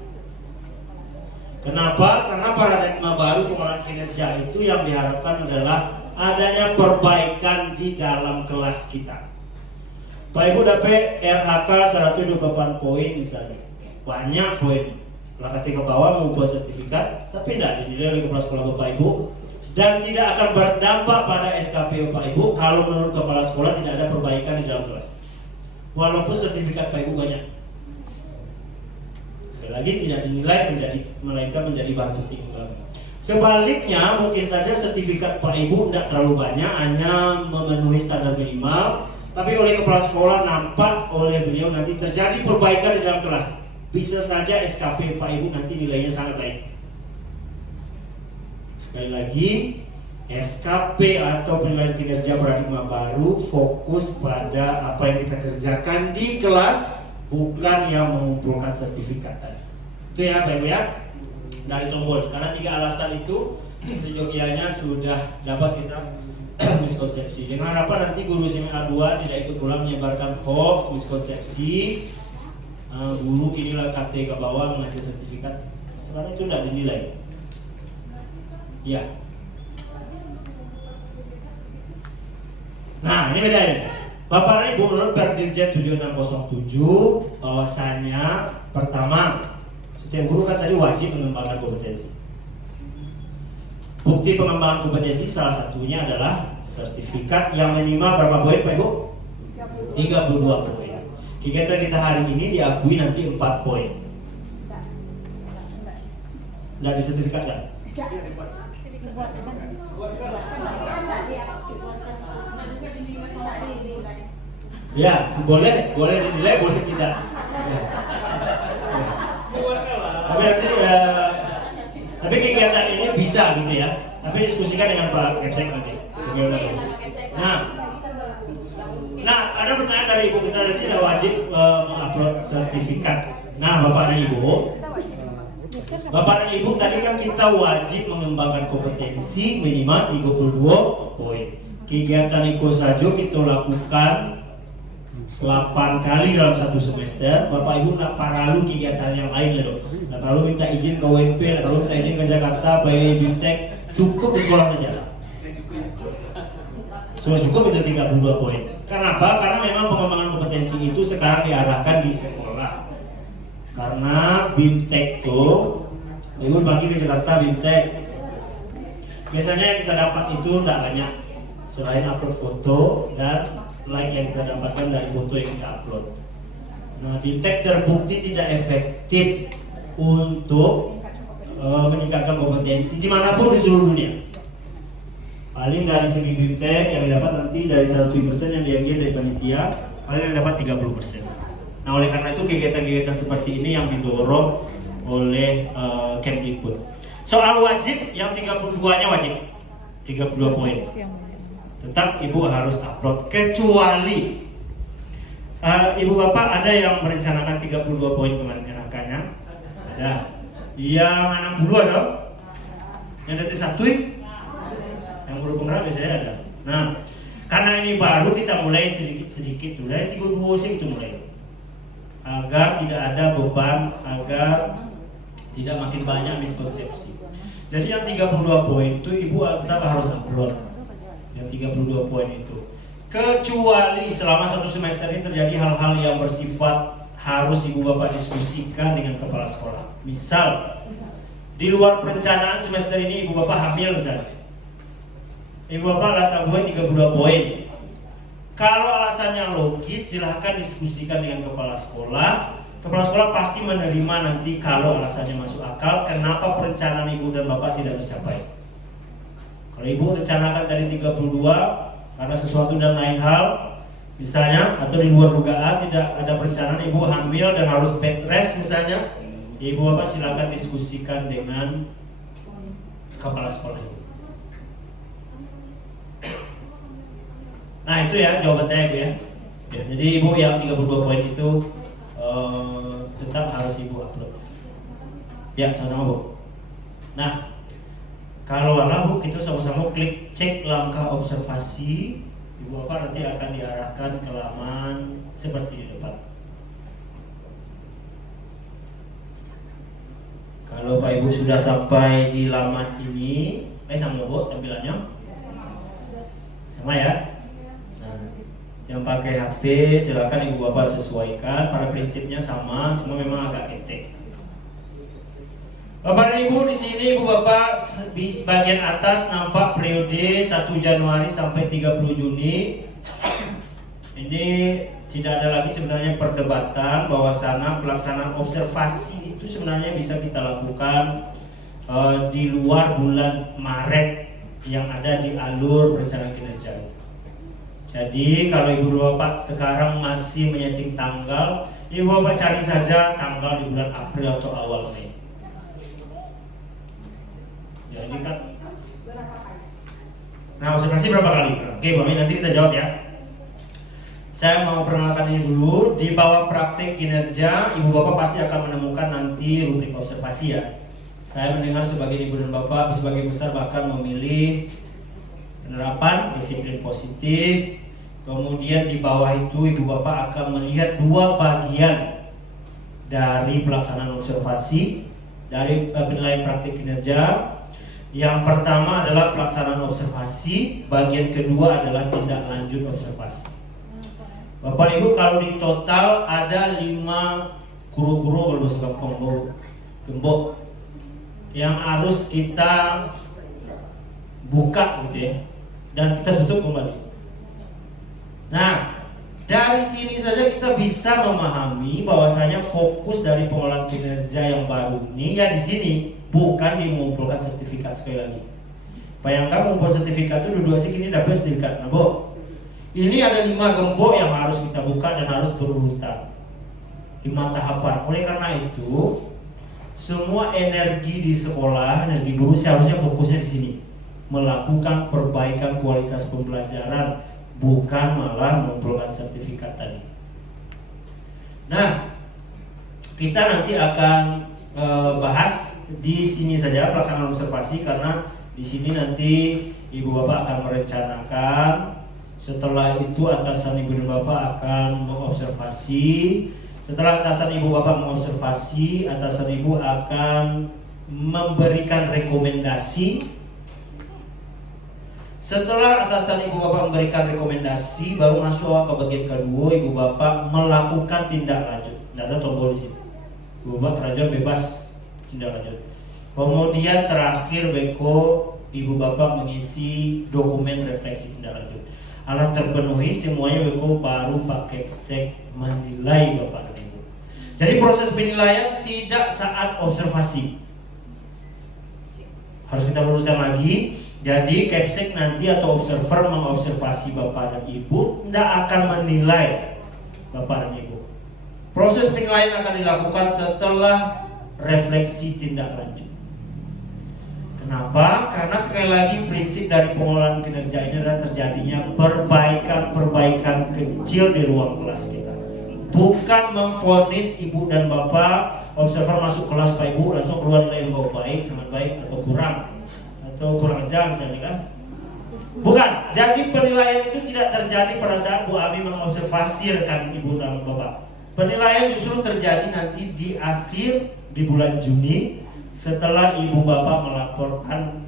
Kenapa? Karena paradigma baru pengelolaan kinerja itu yang diharapkan adalah adanya perbaikan di dalam kelas kita. Pak Ibu dapat RHK 128 poin misalnya, banyak poin. Lah ketika bawah membuat sertifikat, tapi tidak dinilai oleh kepala sekolah Bapak Ibu dan tidak akan berdampak pada SKP Bapak Ibu kalau menurut kepala sekolah tidak ada perbaikan di dalam kelas. Walaupun sertifikat Pak Ibu banyak. Lagi tidak dinilai melainkan menjadi bahan pertimbangan. Sebaliknya mungkin saja sertifikat Pak Ibu tidak terlalu banyak, hanya memenuhi standar minimal, tapi oleh kepala sekolah nampak oleh beliau nanti terjadi perbaikan di dalam kelas. Bisa saja SKP Pak Ibu nanti nilainya sangat baik. Sekali lagi, SKP atau penilaian kinerja paradigma baru fokus pada apa yang kita kerjakan di kelas, bukan yang mengumpulkan sertifikat tadi. Itu ya Pak Ibu ya, dari tombol. Karena 3 alasan itu seyogianya sudah dapat kita miskonsepsi. Dengan harapan nanti guru seminar 2 tidak ikut pula menyebarkan hoax, miskonsepsi. Guru kinilah KT ke bawah mengajar sertifikat. Sekarang itu tidak dinilai. Ya. Nah ini bedanya. Bapak dan Ibu menurut Perdirjen 7607 bahwasanya pertama, setiap guru kan tadi wajib mengembangkan kompetensi. Bukti pengembangan kompetensi salah satunya adalah sertifikat yang minimal berapa poin Pak Ibu? 32 poin. Kegiatan kita hari ini diakui nanti 4 poin. Tidak di sertifikat kan? Ya, boleh dinilai, boleh tidak. Ya. Tapi nanti tapi kegiatan ini bisa gitu ya. Tapi diskusikan dengan Pak Kepsek nanti. Nah, ada pertanyaan dari Ibu kita tadi tidak wajib mengupload sertifikat. Nah, Bapak dan Ibu tadi kan kita wajib mengembangkan kompetensi minimal 32 poin. Kegiatan itu saja kita lakukan 8 kali dalam satu semester, Bapak Ibu nak paralu kegiatan yang lain loh. Nah, kalau minta izin ke UNP, kalau minta izin ke Jakarta, PI Bintek, cukup di sekolah saja. Sudah cukup itu 32 poin. Kenapa? Karena memang pengembangan kompetensi itu sekarang diarahkan di sekolah. Karena Bintek tuh, Ibu pagi ke Jakarta Bintek, biasanya yang kita dapat itu tidak banyak, selain upload foto dan like yang kita dapatkan dari foto yang kita upload. Nah, Bintek terbukti tidak efektif untuk meningkatkan kompetensi dimanapun di seluruh dunia. Paling dari segi Bintek yang didapat nanti dari 1% yang diambil dari panitia, paling yang dapat 30%. Nah, oleh karena itu kegiatan-kegiatan seperti ini yang didorong oleh Kemdikbud. Soal wajib yang 32-nya wajib 32 poin. Tetap ibu harus upload kecuali ibu bapak ada yang merencanakan 32 poin kemarin rangkanya. Ada. Yang 60 ada. Yang dari 1 yang guru penggerak biasanya ada. Nah, karena ini baru kita mulai sedikit-sedikit dulu. Yang 32 sih itu mulai. Agar tidak ada beban, agar tidak makin banyak miskonsepsi. Jadi yang 32 poin itu ibu tetap harus upload. Yang 32 poin itu. Kecuali selama satu semester ini terjadi hal-hal yang bersifat harus ibu bapak diskusikan dengan kepala sekolah. Misal di luar perencanaan semester ini ibu bapak hamil misalnya. Ibu bapak latah buat 32 poin. Kalau alasannya logis silahkan diskusikan dengan kepala sekolah. Kepala sekolah pasti menerima nanti kalau alasannya masuk akal. Kenapa perencanaan ibu dan bapak tidak tercapai? Kalau ibu rencanakan dari 32 karena sesuatu dan lain hal, misalnya atau di luar dugaan tidak ada perencanaan ibu hamil dan harus bed rest misalnya, ibu bapak silakan diskusikan dengan kepala sekolah. Nah itu ya jawaban saya Bu ya. Jadi ibu yang 32 poin itu tetap harus ibu upload. Ya sama Bu. Nah kalau Bu kita sama-sama klik cek langkah observasi, ibu bapak nanti akan diarahkan ke laman seperti di depan. Kalau Pak Ibu sudah sampai di laman ini, sama Bu tampilannya sama ya. Yang pakai HP silakan ibu bapak sesuaikan. Pada prinsipnya sama, cuma memang agak ketek. Bapak dan ibu di sini ibu bapak di bagian atas nampak periode 1 Januari sampai 30 Juni. Ini tidak ada lagi sebenarnya perdebatan bahwasana pelaksanaan observasi itu sebenarnya bisa kita lakukan di luar bulan Maret yang ada di alur perencanaan kinerja. Jadi kalau ibu bapak sekarang masih menyeting tanggal, ibu bapak cari saja tanggal di bulan April atau awal Mei. Jadi kan, nah observasi berapa kali? Oke, Mami nanti kita jawab ya. Saya mau perkenalkan ini dulu. Di bawah praktek kinerja, ibu bapak pasti akan menemukan nanti rubrik observasi ya. Saya mendengar sebagai ibu dan bapak sebagai besar bahkan memilih penerapan disiplin positif. Kemudian di bawah itu ibu bapak akan melihat dua bagian dari pelaksanaan observasi dari penilaian praktik kinerja. Yang pertama adalah pelaksanaan observasi, bagian kedua adalah tindak lanjut observasi. Bapak Ibu kalau di total ada 5 guru-guru berbahasa gembok yang harus kita buka gitu ya, dan kita tutup kembali. Nah, dari sini saja kita bisa memahami bahwasanya fokus dari pengolahan kinerja yang baru ini ya di sini, bukan di mengumpulkan sertifikat sekali lagi. Bayangkan mengumpul sertifikat itu dua sih ini dapat sertifikat. Nah, Bu, ini ada 5 gembok yang harus kita buka dan harus berurutan 5 tahapan. Oleh karena itu, semua energi di sekolah dan di guru seharusnya fokusnya di sini, melakukan perbaikan kualitas pembelajaran, bukan malah mengumpulkan sertifikat tadi. Nah, kita nanti akan bahas di sini saja pelaksanaan observasi karena di sini nanti ibu bapak akan merencanakan Setelah itu atasan ibu dan bapak akan mengobservasi. Setelah atasan ibu bapak mengobservasi, atasan ibu akan memberikan rekomendasi. Setelah atasan ibu bapak memberikan rekomendasi, baru masuk ke bagian kedua, ibu bapak melakukan tindak lanjut. Tidak ada tombol di situ. Ibu bapak kerajaan bebas tindak lanjut. Kemudian terakhir beko ibu bapak mengisi dokumen refleksi tindak lanjut. Alat terpenuhi semuanya beko baru Pak Kepsek menilai bapak dan ibu. Jadi proses penilaian tidak saat observasi. Harus kita luruskan lagi. Jadi Kepsek nanti atau observer mengobservasi bapak dan ibu tidak akan menilai bapak dan ibu. Proses penilaian akan dilakukan setelah refleksi tindak lanjut. Kenapa? Karena sekali lagi prinsip dari pengelolaan kinerja ini adalah terjadinya perbaikan kecil di ruang kelas kita. Bukan memvonis ibu dan bapak, observer masuk kelas Pak Ibu langsung keluar nilai baik, sangat baik atau kurang ajar misalnya kan. Bukan, jadi penilaian itu tidak terjadi pada saat Bu Abi mengobservasi rekan ibu dan bapak. Penilaian justru terjadi nanti di akhir di bulan Juni setelah ibu bapak melaporkan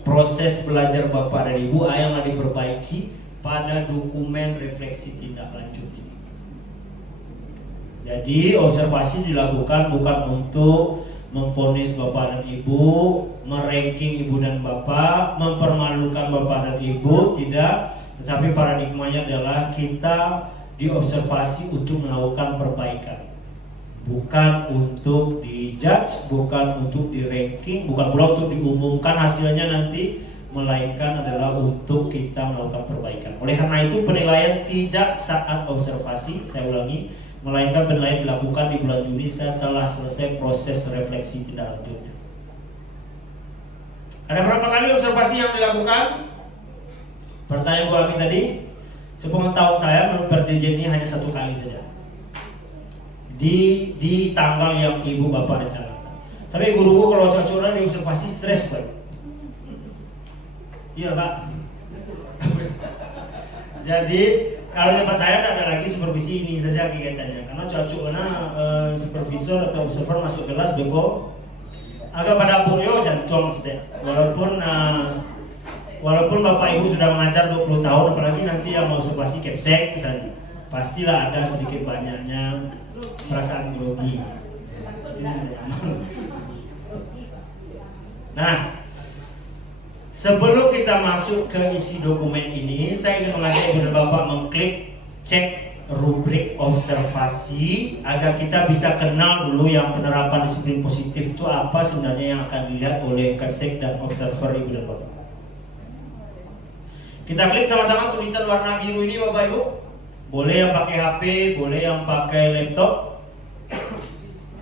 proses belajar bapak dan ibu yang diperbaiki pada dokumen refleksi tindak lanjut ini. Jadi observasi dilakukan bukan untuk memvonis bapak dan ibu, meranking ibu dan bapak, mempermalukan bapak dan ibu, tidak. Tetapi paradigmanya adalah kita diobservasi untuk melakukan perbaikan, bukan untuk dijudge, bukan untuk di-ranking, bukan pula untuk diumumkan hasilnya nanti, melainkan adalah untuk kita melakukan perbaikan. Oleh karena itu penilaian tidak saat observasi, saya ulangi, melainkan penilaian dilakukan di bulan Juni setelah selesai proses refleksi tindak lanjutnya. Ada berapa kali observasi yang dilakukan? Pertanyaan Bu Ami tadi, sepengetahuan saya menurut Perdirjen ini hanya 1 kali saja. Di tanggal yang ibu bapak rencanakan. Sampai guru-guru kalau curang diobservasi stres Pak. Iya Pak. Jadi kalau tempat saya tidak ada lagi supervisi ini saja kegiatannya. Karena cuaca supervisor atau observer masuk kelas beko agak pada pulio jantung setiap. Walaupun bapak ibu sudah mengajar 20 tahun, apalagi nanti yang mau observasi Kepsek misalnya, pastilah ada sedikit banyaknya perasaan grogi. Nah, sebelum kita masuk ke isi dokumen ini, saya ingin mengajak ibu dan bapak mengklik cek rubrik observasi agar kita bisa kenal dulu yang penerapan disiplin positif itu apa sebenarnya yang akan dilihat oleh Kepsek dan observer ibu dan bapak. Kita klik sama-sama tulisan warna biru ini Bapak Ibu. Boleh yang pakai HP, boleh yang pakai laptop.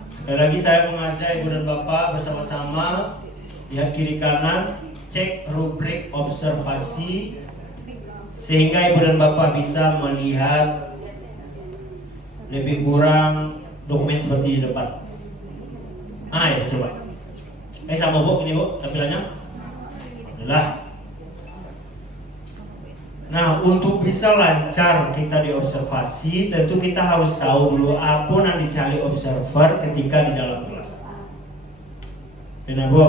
Sekali lagi saya mengajak Ibu dan Bapak bersama-sama lihat kiri kanan, cek rubrik observasi sehingga Ibu dan Bapak bisa melihat lebih kurang dokumen seperti di depan. Ya coba. Sama Bu, ini Bu, tampilannya. Adalah. Nah, untuk bisa lancar kita diobservasi, tentu kita harus tahu dulu apa yang dicari observer ketika di dalam kelas. Benar Bu?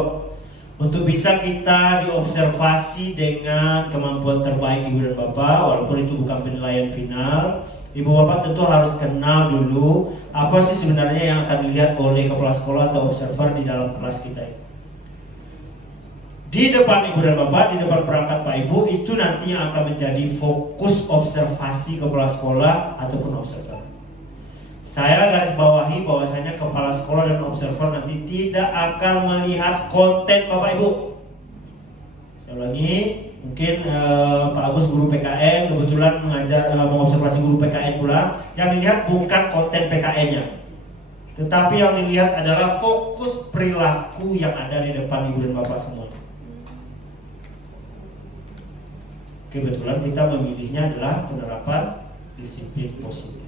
Untuk bisa kita diobservasi dengan kemampuan terbaik Ibu dan Bapak, walaupun itu bukan penilaian final, Ibu Bapak tentu harus kenal dulu apa sih sebenarnya yang akan dilihat oleh kepala sekolah atau observer di dalam kelas kita itu. Di depan Ibu dan Bapak, di depan perangkat Pak Ibu, itu nanti yang akan menjadi fokus observasi kepala sekolah ataupun observer. Saya garis bawahi bahwasanya kepala sekolah dan observer nanti tidak akan melihat konten Bapak Ibu. Saya ulangi, mungkin Pak Agus guru PKN kebetulan mengajar mengobservasi guru PKN pula, yang dilihat bukan konten PKN-nya, tetapi yang dilihat adalah fokus perilaku yang ada di depan Ibu dan Bapak semua. Kebetulan kita memilihnya adalah penerapan disiplin positif.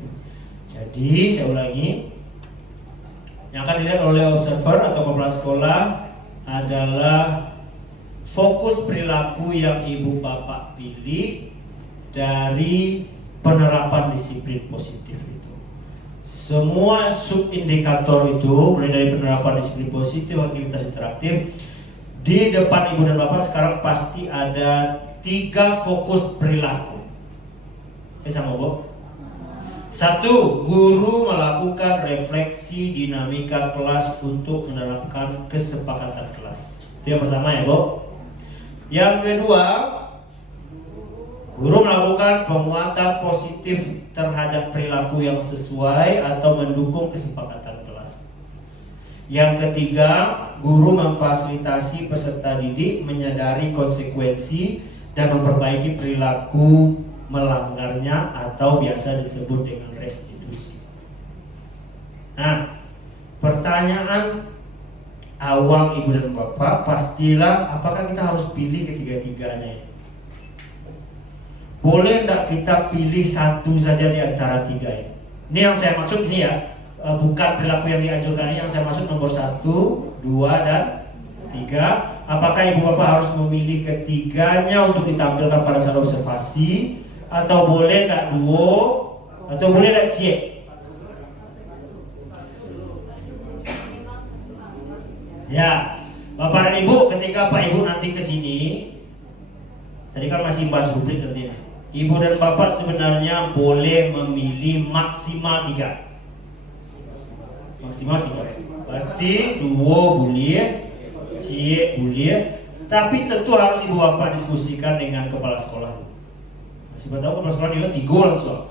Jadi saya ulangi, yang akan dilihat oleh observer atau kepala sekolah adalah fokus perilaku yang ibu bapak pilih dari penerapan disiplin positif itu. Semua subindikator itu, mulai dari penerapan disiplin positif, aktivitas interaktif, di depan ibu dan bapak sekarang pasti ada 3 fokus perilaku. Sama Bu? 1. Guru melakukan refleksi dinamika kelas untuk menerapkan kesepakatan kelas. Itu yang pertama ya Bu. Yang kedua, guru melakukan penguatan positif terhadap perilaku yang sesuai atau mendukung kesepakatan kelas. Yang ketiga, guru memfasilitasi peserta didik menyadari konsekuensi dan memperbaiki perilaku melanggarnya atau biasa disebut dengan restitusi. Nah, pertanyaan awal ibu dan bapak pastilah apakah kita harus pilih ketiga-tiganya? Boleh tidak kita pilih satu saja di antara 3 ini? Ini yang saya maksud ini ya, bukan perilaku yang dianjurkan ini. Yang saya maksud nomor 1, 2, dan 3. Apakah ibu bapak harus memilih ketiganya untuk ditampilkan pada saat observasi, atau boleh nggak duo, atau boleh nggak cek? Ya, bapak dan ibu, ketika pak ibu nanti ke sini, tadi kan masih bahas rubrik nanti. Ibu dan bapak sebenarnya boleh memilih maksimal 3. Maksimal 3. Berarti duo boleh, cek boleh, tapi tentu harus ibu bapak diskusikan dengan kepala sekolah. Siapa tahu kepala sekolah juga 3 langsung.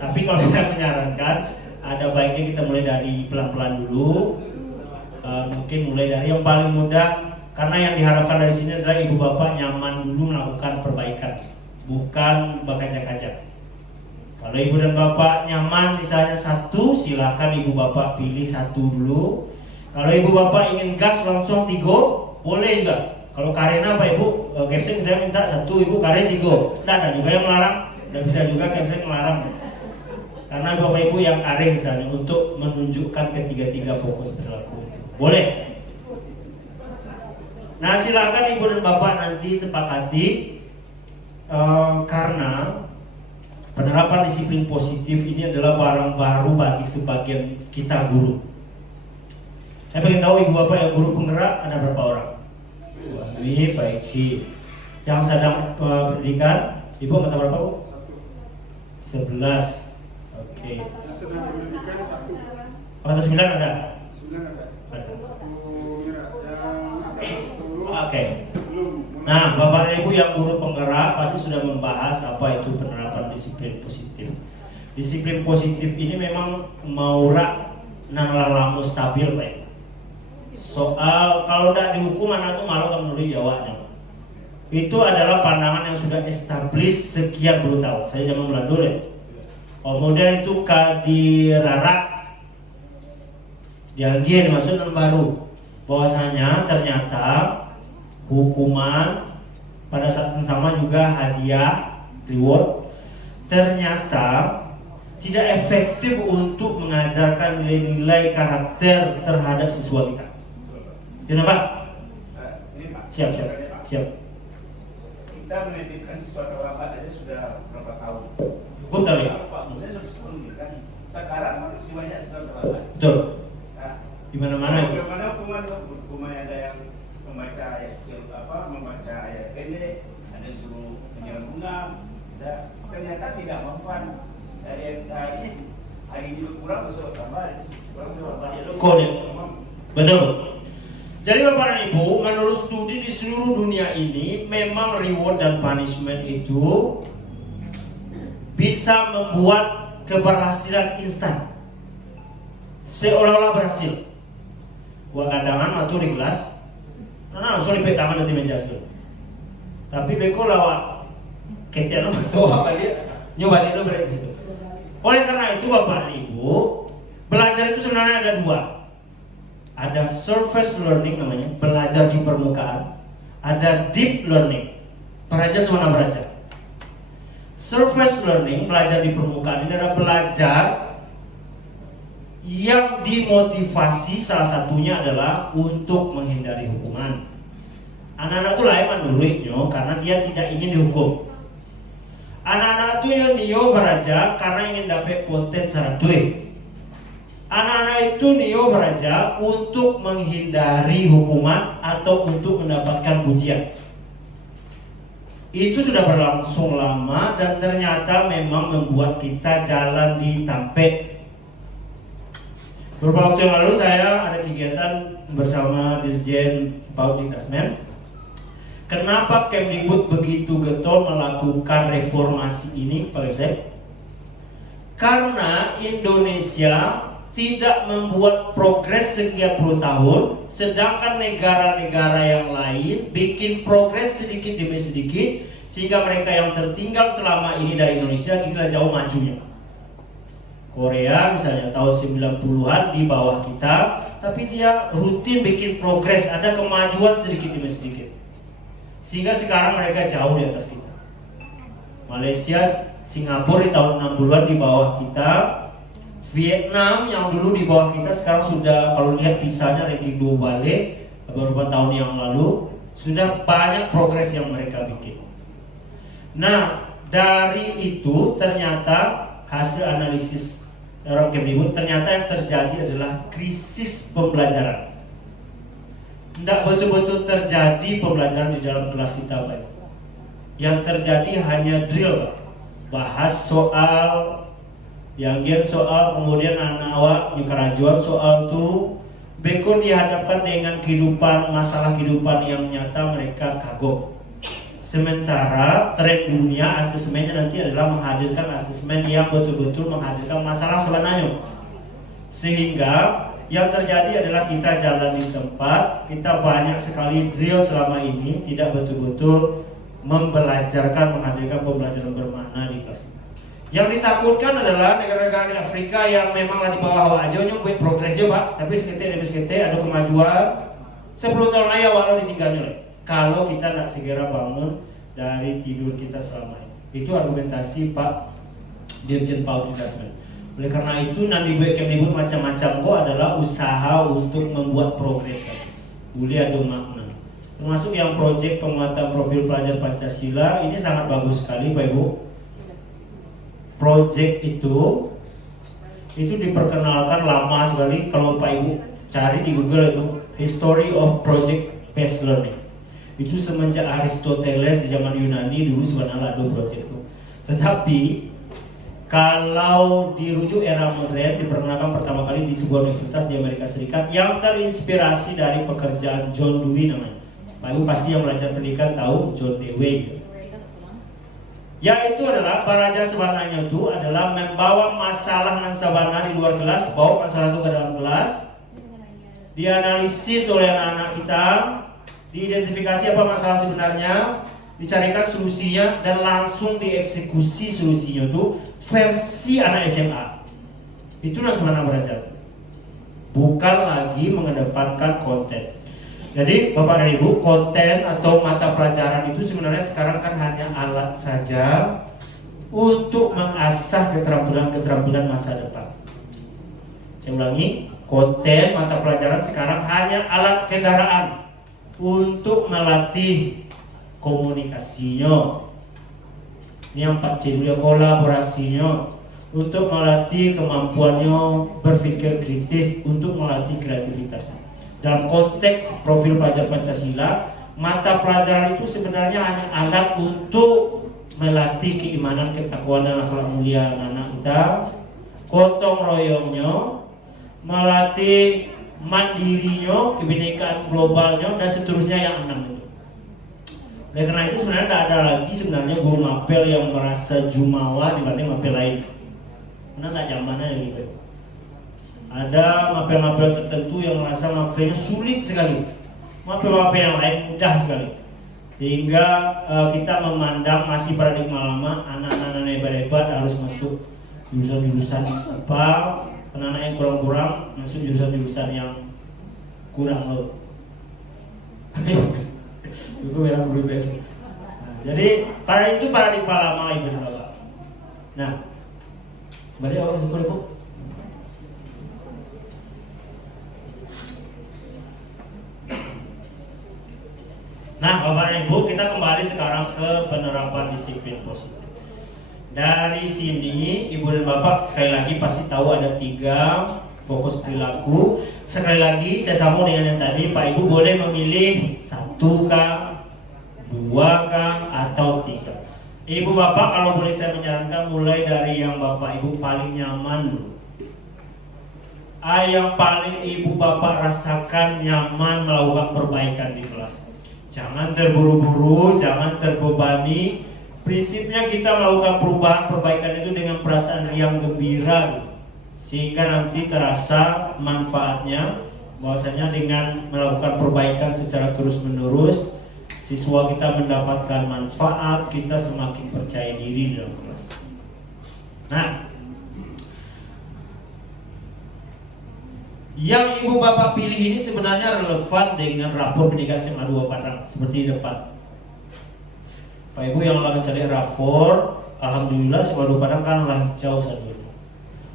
Tapi kalau saya menyarankan, ada baiknya kita mulai dari pelan-pelan dulu. Mungkin mulai dari yang paling mudah, karena yang diharapkan dari sini adalah ibu bapak nyaman dulu melakukan perbaikan, bukan berkaca-kaca. Kalau ibu dan bapak nyaman misalnya 1, silakan ibu bapak pilih 1 dulu. Kalau ibu bapak ingin gas langsung 3, boleh enggak? Kalau Karena Pak Ibu, caption saya minta 1, Ibu Karen 3. Tidak ada juga yang melarang, dan bisa juga caption melarang. Karena Bapak Ibu yang Karen misalnya untuk menunjukkan ketiga-tiga fokus perilaku itu. Boleh. Nah silakan Ibu dan Bapak nanti sepakati, karena penerapan disiplin positif ini adalah barang baru bagi sebagian kita guru. Saya pengen tahu Ibu Bapak yang guru penggerak ada berapa orang? Wih, baik. Yang sedang pendidikan, Ibu kata berapa Bu? 11. Oke. Yang sedang pendidikan 1. Kata 9 ada? 9 ada. Oke. Nah, Bapak dan Ibu yang guru penggerak pasti sudah membahas apa itu penerapan disiplin positif. Disiplin positif ini memang maurak nan lalamu stabil Pak. Soal kalau tidak dihukum anak itu malu kamu nulis jawabnya. Itu adalah pandangan yang sudah established sekian puluh tahun. Saya zaman Belanda ya. Kemudian itu kadirarak yang dia dimaksud yang baru, bahwasanya ternyata hukuman pada saat yang sama juga hadiah reward ternyata tidak efektif untuk mengajarkan nilai-nilai karakter terhadap siswa kita. Kenapa? Siap. Kita menitipkan siswa terlambat aja sudah berapa tahun? Cukup kali. Saya sudah sebelumnya kan. Sekarang masih banyak siswa terlambat. Betul. Nah, Di mana-mana itu. bagaimana hukuman ada yang membaca ayat membaca ayat pendek, ada yang suruh menyiram bunga, ternyata tidak mempan. Dari hari ini kurang besok tambah. Betul. Jadi Bapak dan Ibu, menurut studi di seluruh dunia ini, memang reward dan punishment itu bisa membuat keberhasilan instan, seolah-olah berhasil. Gua kadangan matur di kelas, nah langsung dipek tangan nanti meja itu. Tapi beko lawak, ketian lo betul apa dia, nyoba itu berarti situ. Oleh karena itu Bapak dan Ibu, belajar itu sebenarnya ada 2. Ada surface learning namanya, belajar di permukaan. Ada deep learning, belajar semana belajar. Surface learning, belajar di permukaan, ini adalah belajar yang dimotivasi salah satunya adalah untuk menghindari hukuman. Anak-anak itu lain menurutnya karena dia tidak ingin dihukum. Anak-anak itu yang nio beraja karena ingin dapat konten sarantui. Anak-anak itu nio beraja untuk menghindari hukuman atau untuk mendapatkan pujian. Itu sudah berlangsung lama dan ternyata memang membuat kita jalan di tampek. Beberapa waktu yang lalu saya ada kegiatan bersama Dirjen PAUD di Kasmen. Kenapa Kemdikbud begitu getol melakukan reformasi ini, Pak Yosef? Karena Indonesia tidak membuat progres sekian puluh tahun, sedangkan negara-negara yang lain bikin progres sedikit demi sedikit, sehingga mereka yang tertinggal selama ini dari Indonesia gila jauh majunya. Korea misalnya tahun 90-an di bawah kita, tapi dia rutin bikin progres, ada kemajuan sedikit demi sedikit, sehingga sekarang mereka jauh di atas kita. Malaysia, Singapura di tahun 60-an di bawah kita. Vietnam yang dulu di bawah kita sekarang sudah, kalau lihat pisahnya ranking 2 balik beberapa tahun yang lalu, sudah banyak progres yang mereka bikin. Nah, dari itu ternyata hasil analisis orang Kemdikbud, ternyata yang terjadi adalah krisis pembelajaran. Tidak betul-betul terjadi pembelajaran di dalam kelas kita, Pak. Yang terjadi hanya drill, Pak. Bahas soal, yang dia soal, kemudian anak awak nyukarajuan soal tuh beko dihadapkan dengan kehidupan, masalah kehidupan yang nyata, mereka kagok. Sementara tren dunia asesmennya nanti adalah menghadirkan asesmen yang betul-betul menghadirkan masalah sebenarnya. Sehingga yang terjadi adalah kita jalan di tempat, kita banyak sekali drill selama ini tidak betul-betul membelajarkan, menghadirkan pembelajaran bermakna di kelas. Yang ditakutkan adalah negara-negara di Afrika yang memang di bawah awak aja nyumbut progresnya, Pak, tapi seketik demi seketik ada kemajuan. 10 tahun lagi awal ditinggalnya. Kalau kita nak segera bangun dari tidur kita selama ini. Itu argumentasi Pak Dirjen PAUD di Kasmen. Oleh karena itu nanti buat Kemdikbud macam-macam kok adalah usaha untuk membuat progres. Boleh ada makna. Termasuk yang proyek penguatan profil pelajar Pancasila ini sangat bagus sekali, Pak Ibu. Project itu diperkenalkan lama sekali. Kalau Pak Ibu cari di Google itu History of Project Based Learning, itu semenjak Aristoteles di zaman Yunani dulu sebenarnya ada project itu. Tetapi kalau dirujuk era modern, diperkenalkan pertama kali di sebuah universitas di Amerika Serikat yang terinspirasi dari pekerjaan John Dewey namanya. Pak Ibu pasti yang belajar pendidikan tahu John Dewey. Yaitu adalah Baraja sebenarnya itu adalah membawa masalah nan sabana di luar kelas, bawa masalah itu ke dalam kelas, dianalisis oleh anak-anak kita, diidentifikasi apa masalah sebenarnya, dicarikan solusinya dan langsung dieksekusi solusinya itu versi anak SMA. Itu nan sebenarnya Baraja. Bukan lagi mengedepankan konten. Jadi Bapak dan Ibu, konten atau mata pelajaran itu sebenarnya sekarang kan hanya alat saja untuk mengasah keterampilan-keterampilan masa depan. Saya ulangi, konten mata pelajaran sekarang hanya alat kendaraan untuk melatih komunikasinya. Ini yang 4C dulu, kolaborasinya, untuk melatih kemampuannya berpikir kritis, untuk melatih kreativitasnya. Dalam konteks profil pelajar Pancasila, mata pelajaran itu sebenarnya hanya alat untuk melatih keimanan, ketakwaan dan akhlak mulia anak-anak kita, gotong royongnya, melatih mandirinya, kebinekaan globalnya, dan seterusnya yang 6 itu. Oleh karena itu sebenarnya tidak ada lagi sebenarnya guru mapel yang merasa jumawa dibanding mapel lain. Karena tidak zamannya gitu. Ada mapel-mapel tertentu yang merasa mapelnya sulit sekali, mapel-mapel yang lain mudah sekali, sehingga kita memandang masih paradigma lama. Anak-anak hebat-hebat harus masuk jurusan-jurusan apa, anak-anak yang kurang-kurang masuk jurusan-jurusan yang kurang loh. Itu yang berubah. Jadi itu paradigma lama Ibu dan Bapak. Nah, kembali orang syukur Ibu. Nah, Bapak dan Ibu, kita kembali sekarang ke penerapan disiplin positif. Dari sini Ibu dan Bapak sekali lagi pasti tahu ada 3 fokus perilaku. Sekali lagi saya sambung dengan yang tadi, Pak Ibu boleh memilih 1 kah, 2 kah, atau 3. Ibu Bapak kalau boleh saya menyarankan mulai dari yang Bapak Ibu paling nyaman dulu. Yang paling Ibu Bapak rasakan nyaman melakukan perbaikan di kelas. Jangan terburu-buru, jangan terbebani. Prinsipnya kita melakukan perbaikan itu dengan perasaan riang gembira, sehingga nanti terasa manfaatnya. Bahwasanya dengan melakukan perbaikan secara terus-menerus, siswa kita mendapatkan manfaat, kita semakin percaya diri dalam kelas. Nah, yang Ibu Bapak pilih ini sebenarnya relevan dengan rapor pendidikan SMA 2 Padang seperti depan. Pak Ibu yang akan mencari rapor, alhamdulillah SMA 2 Padang kan hijau saja.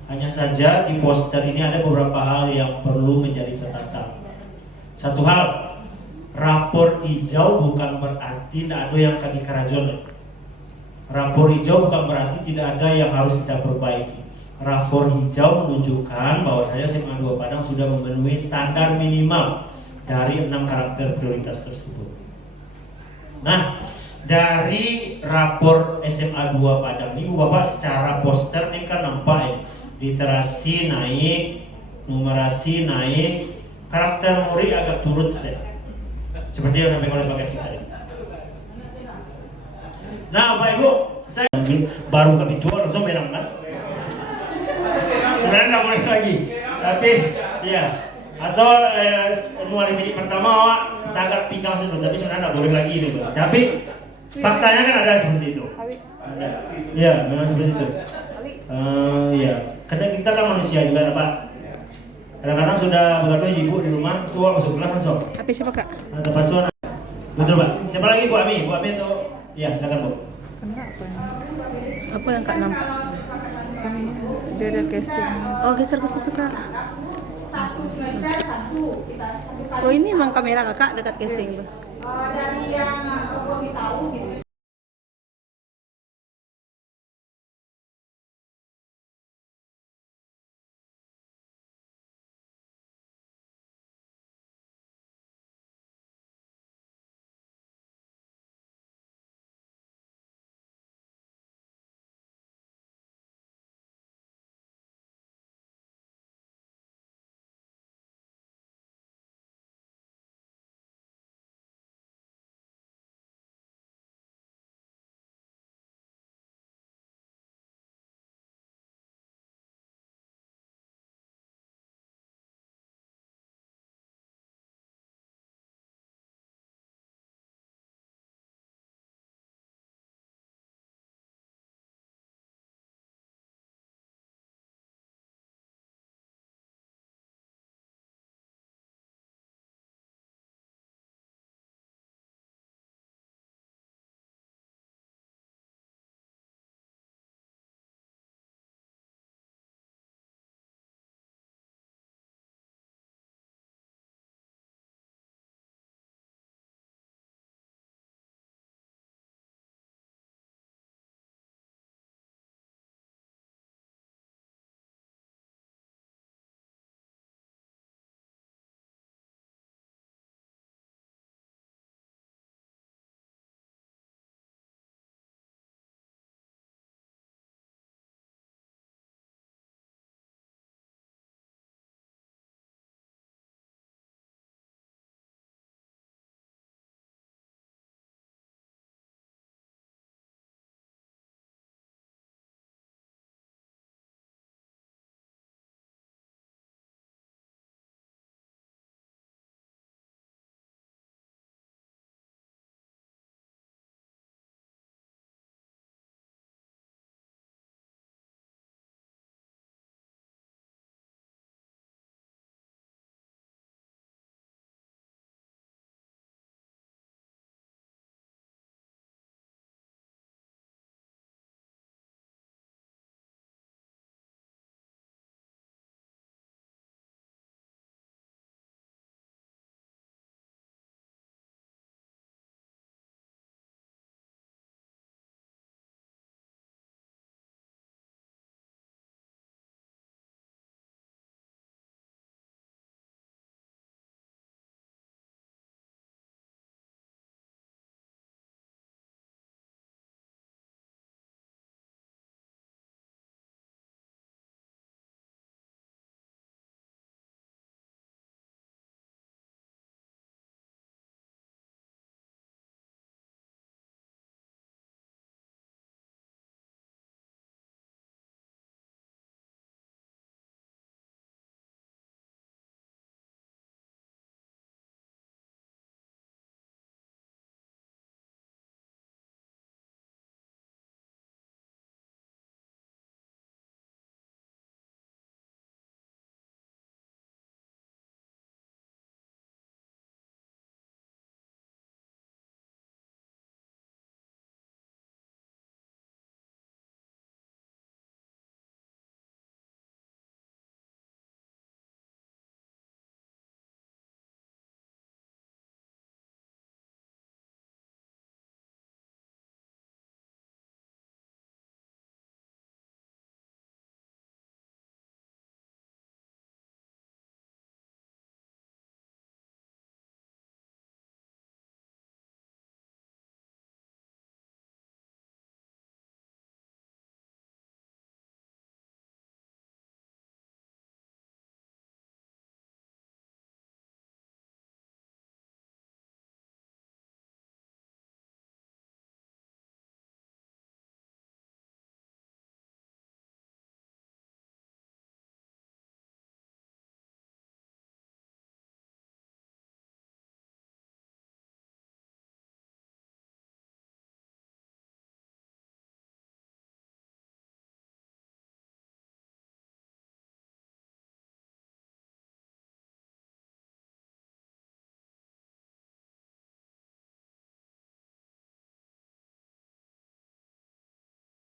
Hanya saja di poster ini ada beberapa hal yang perlu menjadi catatan. Satu hal, rapor hijau bukan berarti tidak ada yang akan dikerajon. Rapor hijau bukan berarti tidak ada yang harus kita perbaiki. Rapor hijau menunjukkan bahwa saya SMA 2 Padang sudah memenuhi standar minimal dari 6 karakter prioritas tersebut. Nah, dari rapor SMA 2 Padang ini Bapak secara poster ini kan nampak ya, literasi naik, numerasi naik, karakter murid agak turun saja. Seperti yang sampai oleh Pak Kepsi tadi. Nah, Pak Ibu, saya baru kami jual langsung menang kan? Sebenarnya nggak boleh lagi, tapi ya atau mulai menit pertama awak tangkap pinggang sebelum, tapi sebenarnya nggak boleh lagi ini, Pak. Tapi faktanya kan ada seperti itu. Ya, memang seperti itu. Ya, karena kita kan manusia juga, Pak. Kadang-kadang sudah begadang ibu di rumah, tua masuk kelas langsung. Tapi siapa Kak? Ada pasuan. Betul Pak. Siapa lagi Bu Ami? Bu Ami itu, ya silakan Bu. Apa yang Kak nampak? Dia ada casing. Oh, geser ke situ Kak. Oh, ini emang kamera Kakak dekat casing tuh. Dari yang